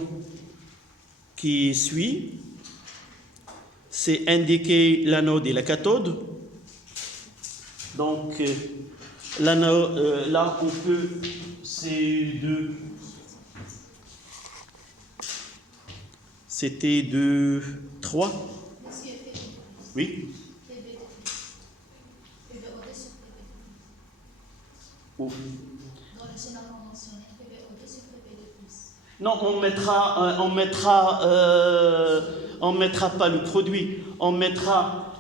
qui suit, c'est indiquer l'anode et la cathode. Donc, là, on peut, c'était de 3. Oui. Où? Non, on mettra pas le produit, on mettra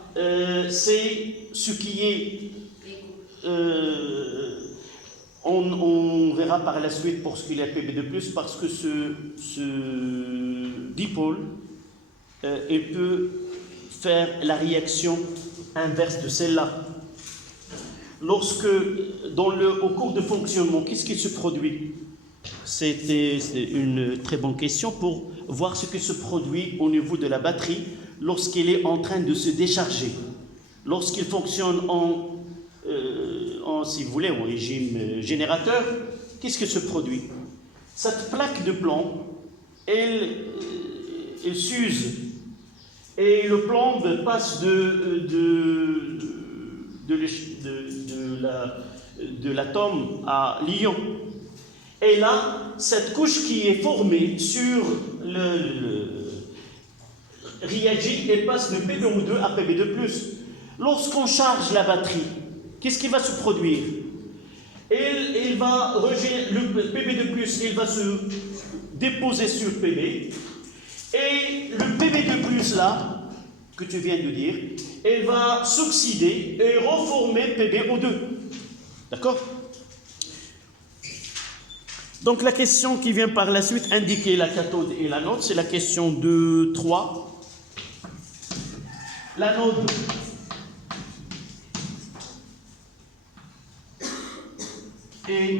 c'est ce qui est... on verra par la suite pour ce qu'il est Pb2+, parce que ce dipôle, il peut faire la réaction inverse de celle-là. Lorsque, au cours de fonctionnement, qu'est-ce qui se produit? C'est une très bonne question pour voir ce qui se produit au niveau de la batterie lorsqu'il est en train de se décharger. Lorsqu'il fonctionne si vous voulez, en régime générateur, qu'est-ce qui se produit? Cette plaque de plomb, elle s'use et le plomb passe de l'atome à l'ion. Et là, cette couche qui est formée sur réagit et passe de Pb2 à Pb2+. Lorsqu'on charge la batterie, qu'est-ce qui va se produire? Le Pb2+, il va se déposer sur Pb. Et le Pb2+, là, que tu viens de dire, il va s'oxyder et reformer PbO2. D'accord? Donc la question qui vient par la suite indiquer la cathode et l'anode, c'est la question 2.3. L'anode et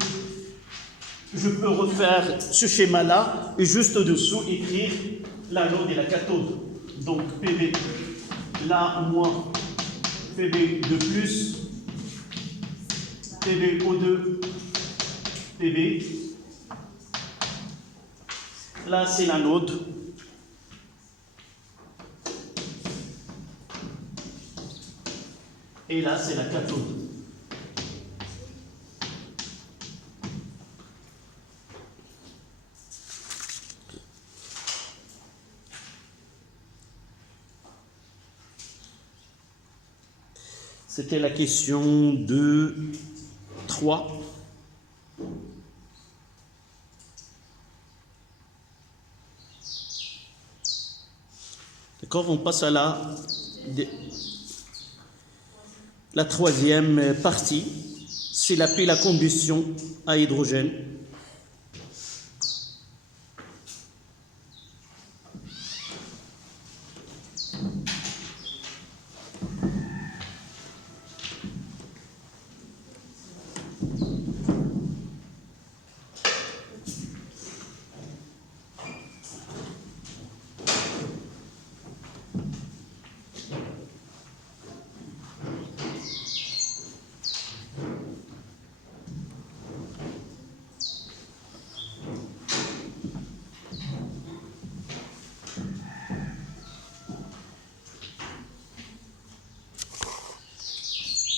je peux refaire ce schéma-là et juste au-dessous écrire l'anode et la cathode. Donc Pb là moins Pb2+, PbO2, Pb. Là, c'est l'anode. Et là, c'est la cathode. C'était la question 2.3. D'accord, on passe à la troisième partie. C'est la pile à combustion à hydrogène.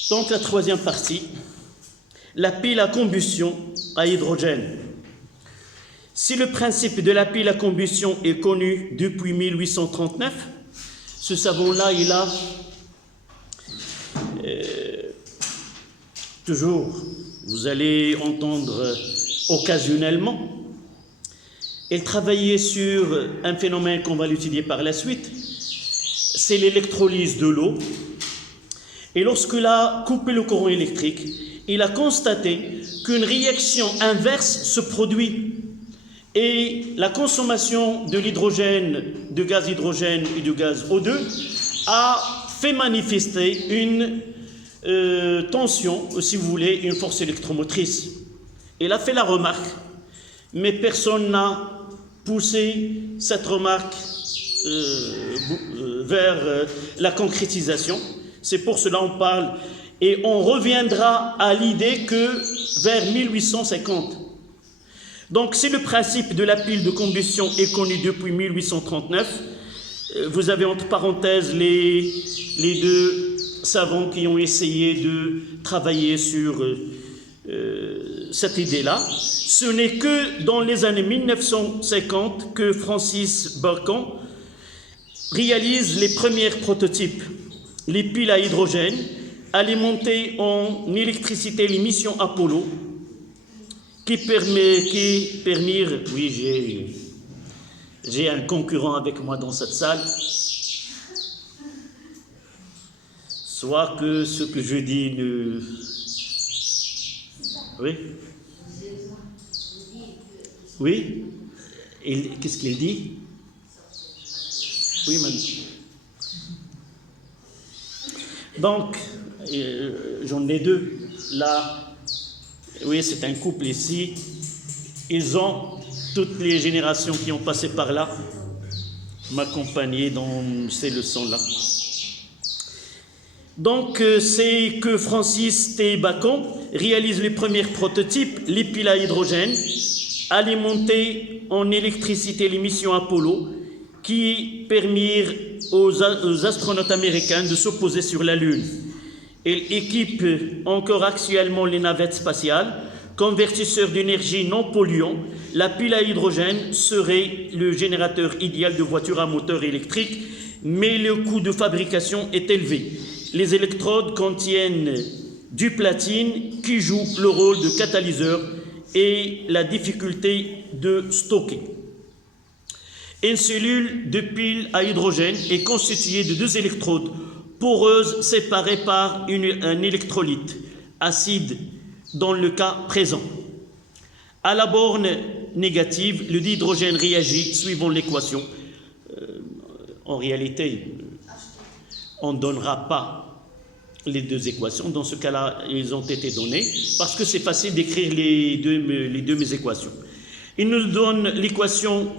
Donc la troisième partie, la pile à combustion à hydrogène. Si le principe de la pile à combustion est connu depuis 1839, ce savant-là, il a toujours, vous allez entendre occasionnellement, il travaillait sur un phénomène qu'on va l'étudier par la suite, c'est l'électrolyse de l'eau. Et lorsqu'il a coupé le courant électrique, il a constaté qu'une réaction inverse se produit. Et la consommation de l'hydrogène, de gaz hydrogène et du gaz O2 a fait manifester une tension, si vous voulez, une force électromotrice. Il a fait la remarque, mais personne n'a poussé cette remarque vers la concrétisation. C'est pour cela qu'on parle, et on reviendra à l'idée que vers 1850. Donc, si le principe de la pile de combustion est connu depuis 1839, vous avez entre parenthèses les deux savants qui ont essayé de travailler sur cette idée-là. Ce n'est que dans les années 1950 que Francis Bacon réalise les premiers prototypes. Les piles à hydrogène, alimentées en électricité les missions Apollo, qui permirent, oui, j'ai un concurrent avec moi dans cette salle, soit que ce que je dis ne... Oui? Oui? Qu'est-ce qu'il dit? Oui, madame. Donc, j'en ai deux. Là, oui, c'est un couple ici. Ils ont, toutes les générations qui ont passé par là, m'accompagner dans ces leçons-là. Donc, c'est que Francis T. Bacon réalise les premiers prototypes, les piles à hydrogène, alimentées en électricité les missions Apollo, qui permirent aux astronautes américains de se poser sur la Lune. Elle équipe encore actuellement les navettes spatiales. Convertisseur d'énergie non polluant, la pile à hydrogène serait le générateur idéal de voitures à moteur électrique, mais le coût de fabrication est élevé. Les électrodes contiennent du platine qui joue le rôle de catalyseur et la difficulté de stocker. Une cellule de pile à hydrogène est constituée de deux électrodes poreuses séparées par un électrolyte acide dans le cas présent. À la borne négative, le dihydrogène réagit suivant l'équation. En réalité, on ne donnera pas les deux équations. Dans ce cas-là, ils ont été donnés parce que c'est facile d'écrire les deux équations. Il nous donne l'équation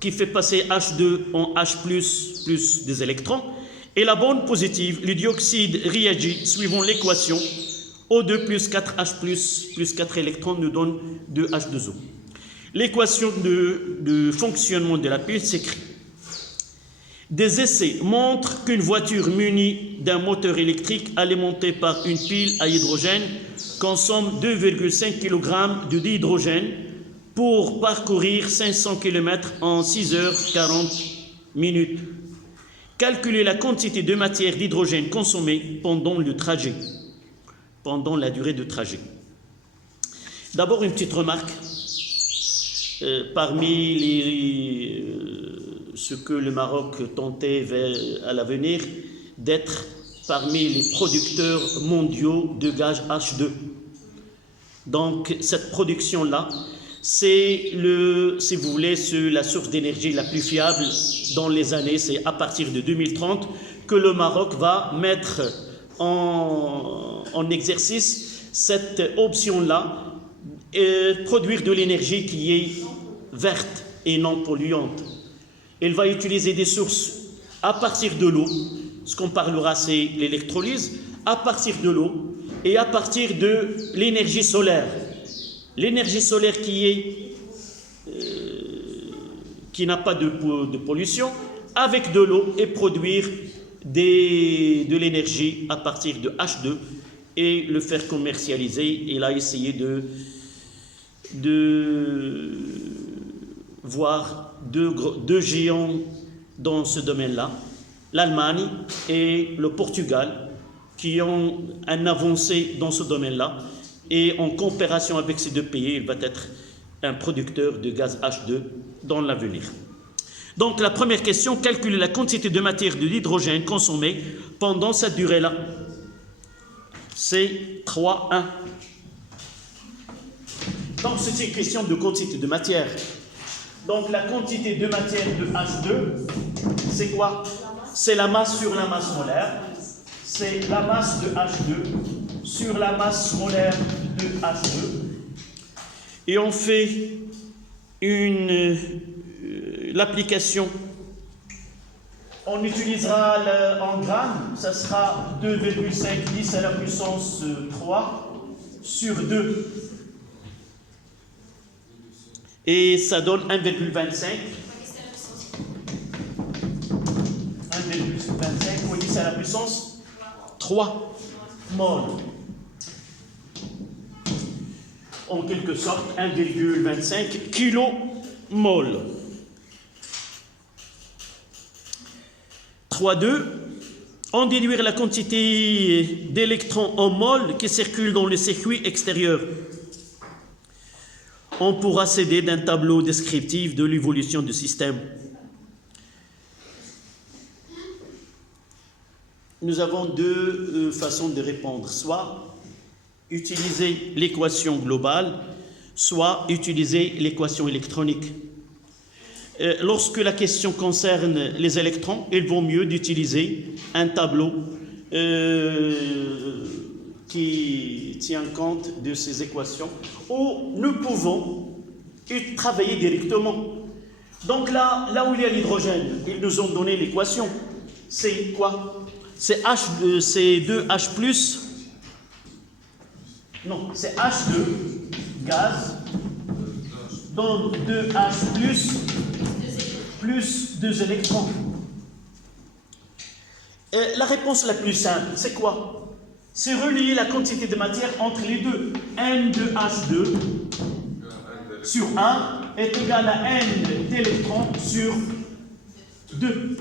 qui fait passer H2 en H+, plus des électrons. Et la borne positive, le dioxyde réagit suivant l'équation. O2 plus 4H plus 4 électrons nous donne 2H2O. L'équation de fonctionnement de la pile s'écrit. Des essais montrent qu'une voiture munie d'un moteur électrique alimenté par une pile à hydrogène consomme 2,5 kg de dihydrogène pour parcourir 500 km en 6h40. Calculez la quantité de matière d'hydrogène consommée pendant le trajet, pendant la durée de trajet. D'abord, une petite remarque. Parmi ce que le Maroc tentait à l'avenir, d'être parmi les producteurs mondiaux de gaz H2. Donc, cette production-là, c'est, si vous voulez, la source d'énergie la plus fiable dans les années. C'est à partir de 2030 que le Maroc va mettre en exercice cette option-là, produire de l'énergie qui est verte et non polluante. Elle va utiliser des sources à partir de l'eau, ce qu'on parlera c'est l'électrolyse, à partir de l'eau et à partir de l'énergie solaire. L'énergie solaire qui n'a pas de pollution, avec de l'eau et produire de l'énergie à partir de H2 et le faire commercialiser. Il a essayé de voir deux géants dans ce domaine-là, l'Allemagne et le Portugal, qui ont un avancé dans ce domaine-là. Et en coopération avec ces deux pays, il va être un producteur de gaz H2 dans l'avenir. Donc la première question, calculer la quantité de matière de l'hydrogène consommée pendant cette durée-là. C'est 3,1. Donc c'est une question de quantité de matière. Donc la quantité de matière de H2, c'est quoi? C'est la masse sur la masse molaire. C'est la masse de H2 sur la masse molaire de H2. Et on fait l'application. On utilisera en grammes, ça sera 2,5 10 à la puissance 3 sur 2. Et ça donne 1,25. 1,25 fois 10 à la puissance 3 mol. En quelque sorte, 1,25 kilomol. 3,2. En déduire la quantité d'électrons en mol qui circulent dans le circuit extérieur. On pourra s'aider d'un tableau descriptif de l'évolution du système. nous avons deux façons de répondre. Soit utiliser l'équation globale, soit utiliser l'équation électronique. Lorsque la question concerne les électrons, il vaut mieux d'utiliser un tableau qui tient compte de ces équations, où nous pouvons travailler directement. Donc là où il y a l'hydrogène, ils nous ont donné l'équation. C'est quoi? C'est 2H+, non, c'est H2, gaz, donc 2H+, plus 2 électrons. Et la réponse la plus simple, c'est quoi? C'est relier la quantité de matière entre les deux. N de H2 sur 1 est égal à N d'électrons sur 2.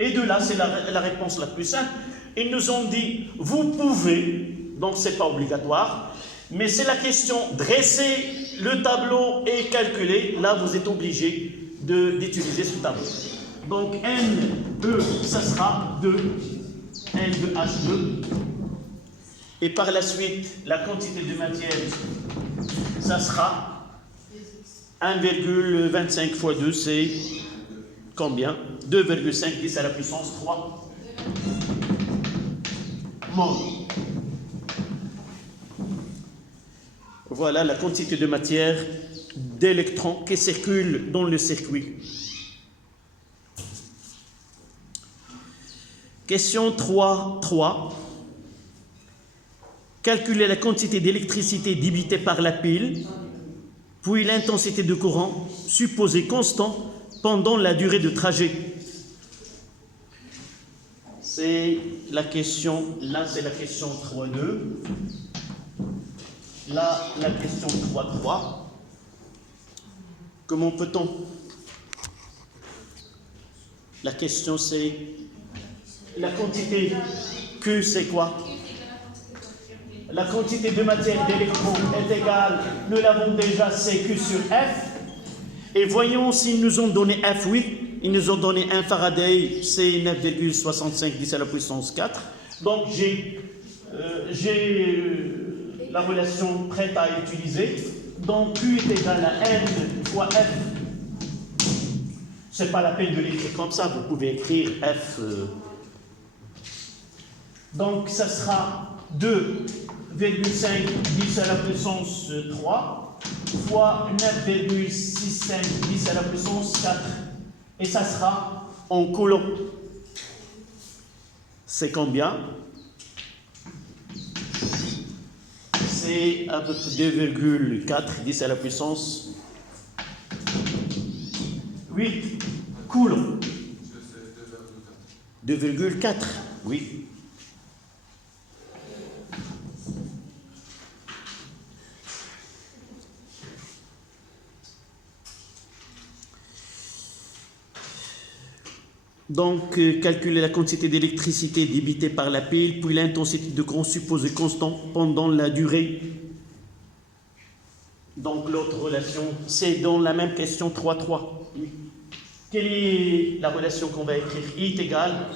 Et de là, c'est la réponse la plus simple. Ils nous ont dit, vous pouvez, donc ce n'est pas obligatoire, mais c'est la question, dresser le tableau et calculer, là vous êtes obligé d'utiliser ce tableau. Donc Ne, ça sera 2, N de H2. Et par la suite, la quantité de matière, ça sera 1,25 fois 2, c'est combien? 2,5 10 à la puissance 3 mol. Voilà la quantité de matière d'électrons qui circulent dans le circuit. Question 3.3. Calculer la quantité d'électricité débitée par la pile, puis l'intensité de courant supposée constant pendant la durée de trajet. C'est la question, là c'est la question 3.2. Là, la question 3.3. Comment peut-on? La question c'est la quantité Q, c'est quoi? La quantité de matière d'électrons est égale, nous l'avons déjà, c'est Q sur F. Et voyons s'ils nous ont donné F, oui. Ils nous ont donné un Faraday, c'est 9,65 10 à la puissance 4. Donc j'ai la relation prête à utiliser. Donc Q est égal à N fois F. Ce n'est pas la peine de l'écrire comme ça, vous pouvez écrire F. Donc ça sera 2,5 10 à la puissance 3 fois 9,65 10 à la puissance 4. Et ça sera en coulombs. C'est combien? C'est à peu près 2,4 10 à la puissance 8 coulombs. 2,4, oui. Donc, calculer la quantité d'électricité débitée par la pile, puis l'intensité de courant supposée constante pendant la durée. Donc, l'autre relation, c'est dans la même question 3.3. Quelle est la relation qu'on va écrire? I est égal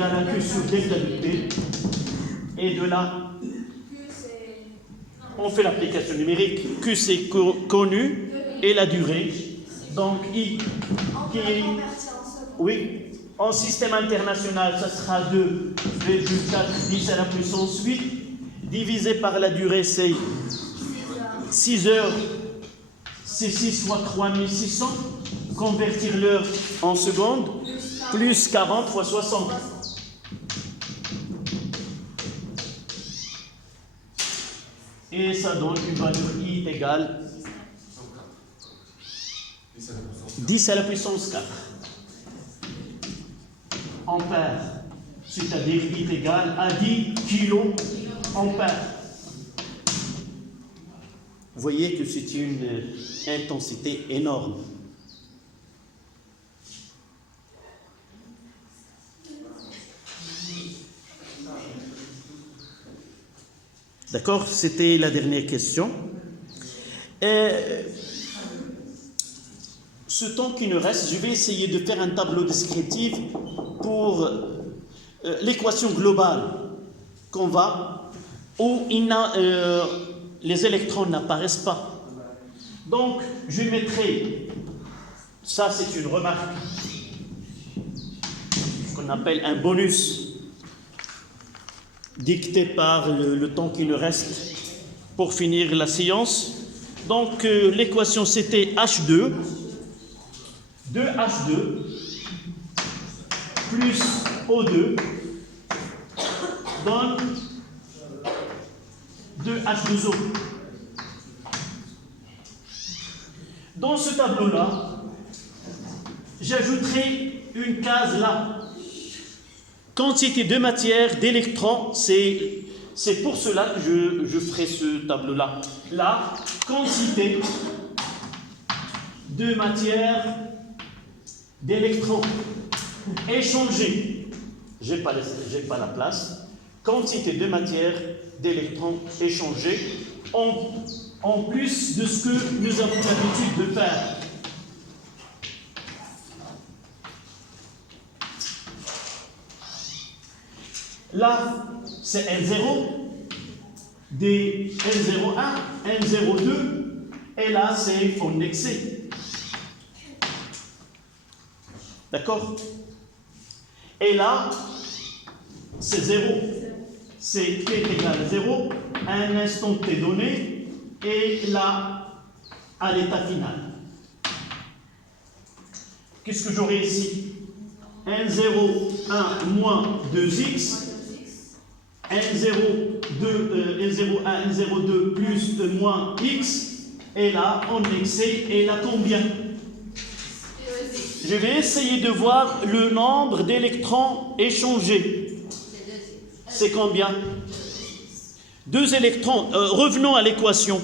à Q sur delta de T. Et de là, on fait l'application numérique. Q, c'est connu, et la durée. Donc, I, qui est... Oui, en système international, ça sera 2,4 10 à la puissance 8, divisé par la durée, c'est 6 heures, c'est 6 fois 3600, convertir l'heure en secondes, plus 40 fois 60. Et ça donne une valeur I égale 10 à la puissance 4. Ampères, c'est-à-dire I égale à 10 kA. Vous voyez que c'est une intensité énorme. D'accord? C'était la dernière question. Ce temps qui nous reste, je vais essayer de faire un tableau descriptif pour l'équation globale qu'on va, où les électrons n'apparaissent pas. Donc, je mettrai, ça c'est une remarque, qu'on appelle un bonus, dicté par le temps qui nous reste pour finir la séance. Donc, l'équation c'était H2, 2H2 plus O2 donne 2H2O. Dans ce tableau-là, j'ajouterai une case là. Quantité de matière, d'électrons, c'est pour cela que je ferai ce tableau-là. La quantité de matière, d'électrons échangés. Je n'ai pas la place. Quantité de matière, d'électrons échangés en plus de ce que nous avons l'habitude de faire. Là, c'est N0, des N01, N02, et là, c'est en excès. D'accord? Et là, c'est 0. C'est T est égal à 0, à un instant T donné, et là, à l'état final. Qu'est-ce que j'aurai ici? N01 moins 2x, N01, N02 plus moins x, et là, en excès, et là, combien? Je vais essayer de voir le nombre d'électrons échangés. C'est combien? 2 électrons. Revenons à l'équation.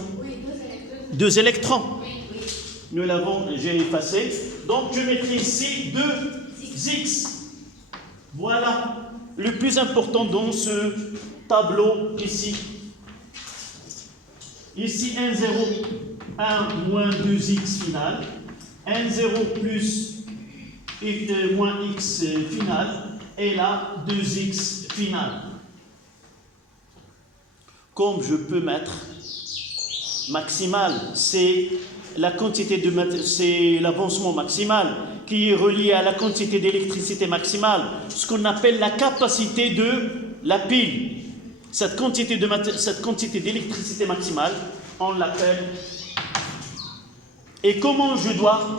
2 électrons. Nous l'avons, j'ai effacé. Donc, je mettrai ici 2x. Voilà le plus important dans ce tableau ici. Ici, N01 moins 2x final. N0 plus moins x final. Et là, 2x final. Comme je peux mettre maximal, c'est la quantité de c'est l'avancement maximal qui est relié à la quantité d'électricité maximale, ce qu'on appelle la capacité de la pile. Cette quantité d'électricité maximale, on l'appelle. Et comment je dois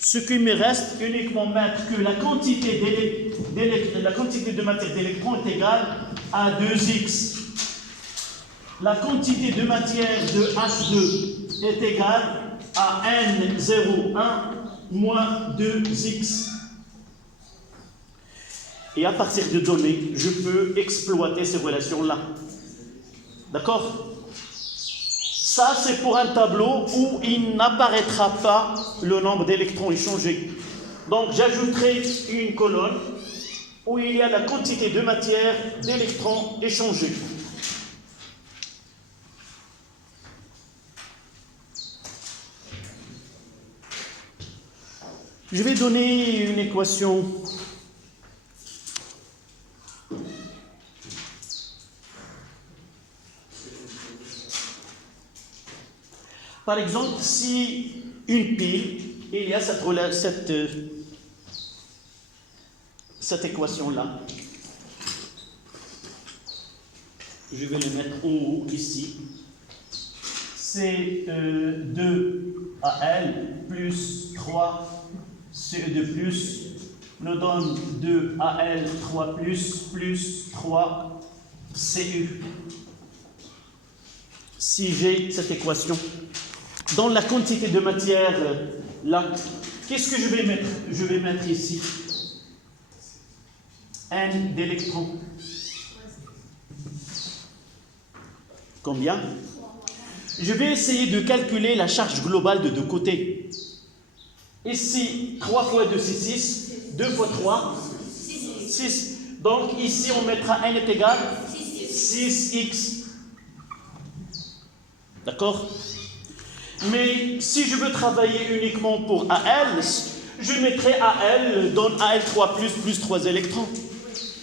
ce qui me reste uniquement mettre que la quantité de matière d'électrons est égale à 2x. La quantité de matière de H2 est égale à N01 moins 2x. Et à partir de données, je peux exploiter ces relations-là. D'accord? Ça, c'est pour un tableau où il n'apparaîtra pas le nombre d'électrons échangés. Donc, j'ajouterai une colonne où il y a la quantité de matière d'électrons échangés. Je vais donner une équation. Par exemple, si une pile, il y a cette équation-là. Je vais le mettre en haut, ici. C'est 2AL plus 3 CE2 plus nous donne 2AL3 plus 3 CU. Si j'ai cette équation, dans la quantité de matière, là, qu'est-ce que je vais mettre? Je vais mettre ici N d'électrons. Combien? Je vais essayer de calculer la charge globale de deux côtés. Ici, 3 fois 2, c'est 6. 2 fois 3, 6. Donc, ici, on mettra N est égal 6x. D'accord? Mais si je veux travailler uniquement pour AL, je mettrai AL donne AL3 plus 3 électrons.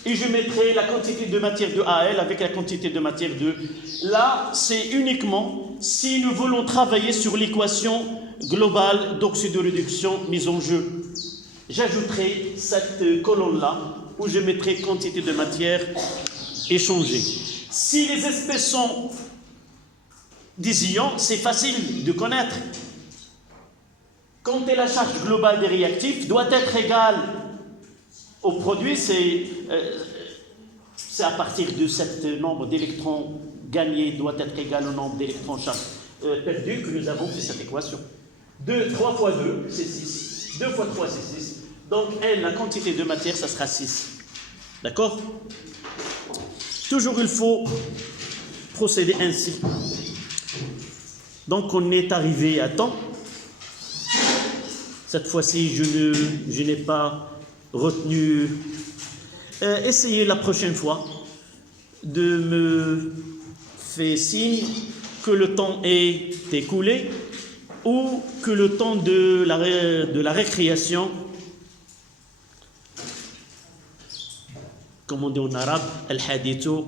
Et je mettrai la quantité de matière de AL avec la quantité de matière de... Là, c'est uniquement si nous voulons travailler sur l'équation globale d'oxydoréduction mise en jeu. J'ajouterai cette colonne-là où je mettrai quantité de matière échangée. Si les espèces sont des ions, c'est facile de connaître. Quand la charge globale des réactifs doit être égale au produit, c'est à partir de ce nombre d'électrons gagnés doit être égal au nombre d'électrons perdus que nous avons fait cette équation. 3 fois 2, c'est 6. 2 fois 3, c'est 6. Donc, la quantité de matière, ça sera 6. D'accord? Toujours, il faut procéder ainsi. Donc, on est arrivé à temps. Cette fois-ci, je n'ai pas retenu. Essayez la prochaine fois de me faire signe que le temps est écoulé ou que le temps de la récréation, comme on dit en arabe, al-hadithu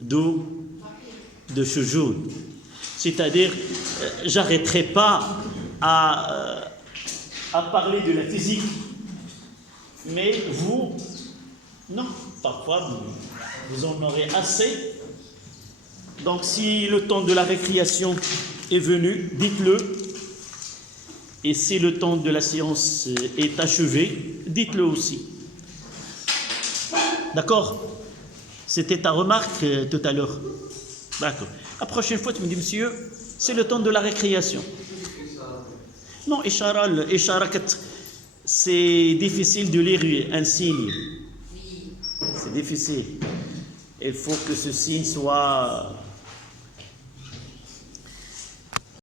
de shujud. C'est-à-dire, j'arrêterai pas à parler de la physique, mais vous, non, parfois vous en aurez assez. Donc si le temps de la récréation est venu, dites-le. Et si le temps de la séance est achevé, dites-le aussi. D'accord? C'était ta remarque tout à l'heure. D'accord. La prochaine fois, tu me dis, monsieur, c'est le temps de la récréation. Non, ishara, c'est difficile de lire un signe. C'est difficile. Il faut que ce signe soit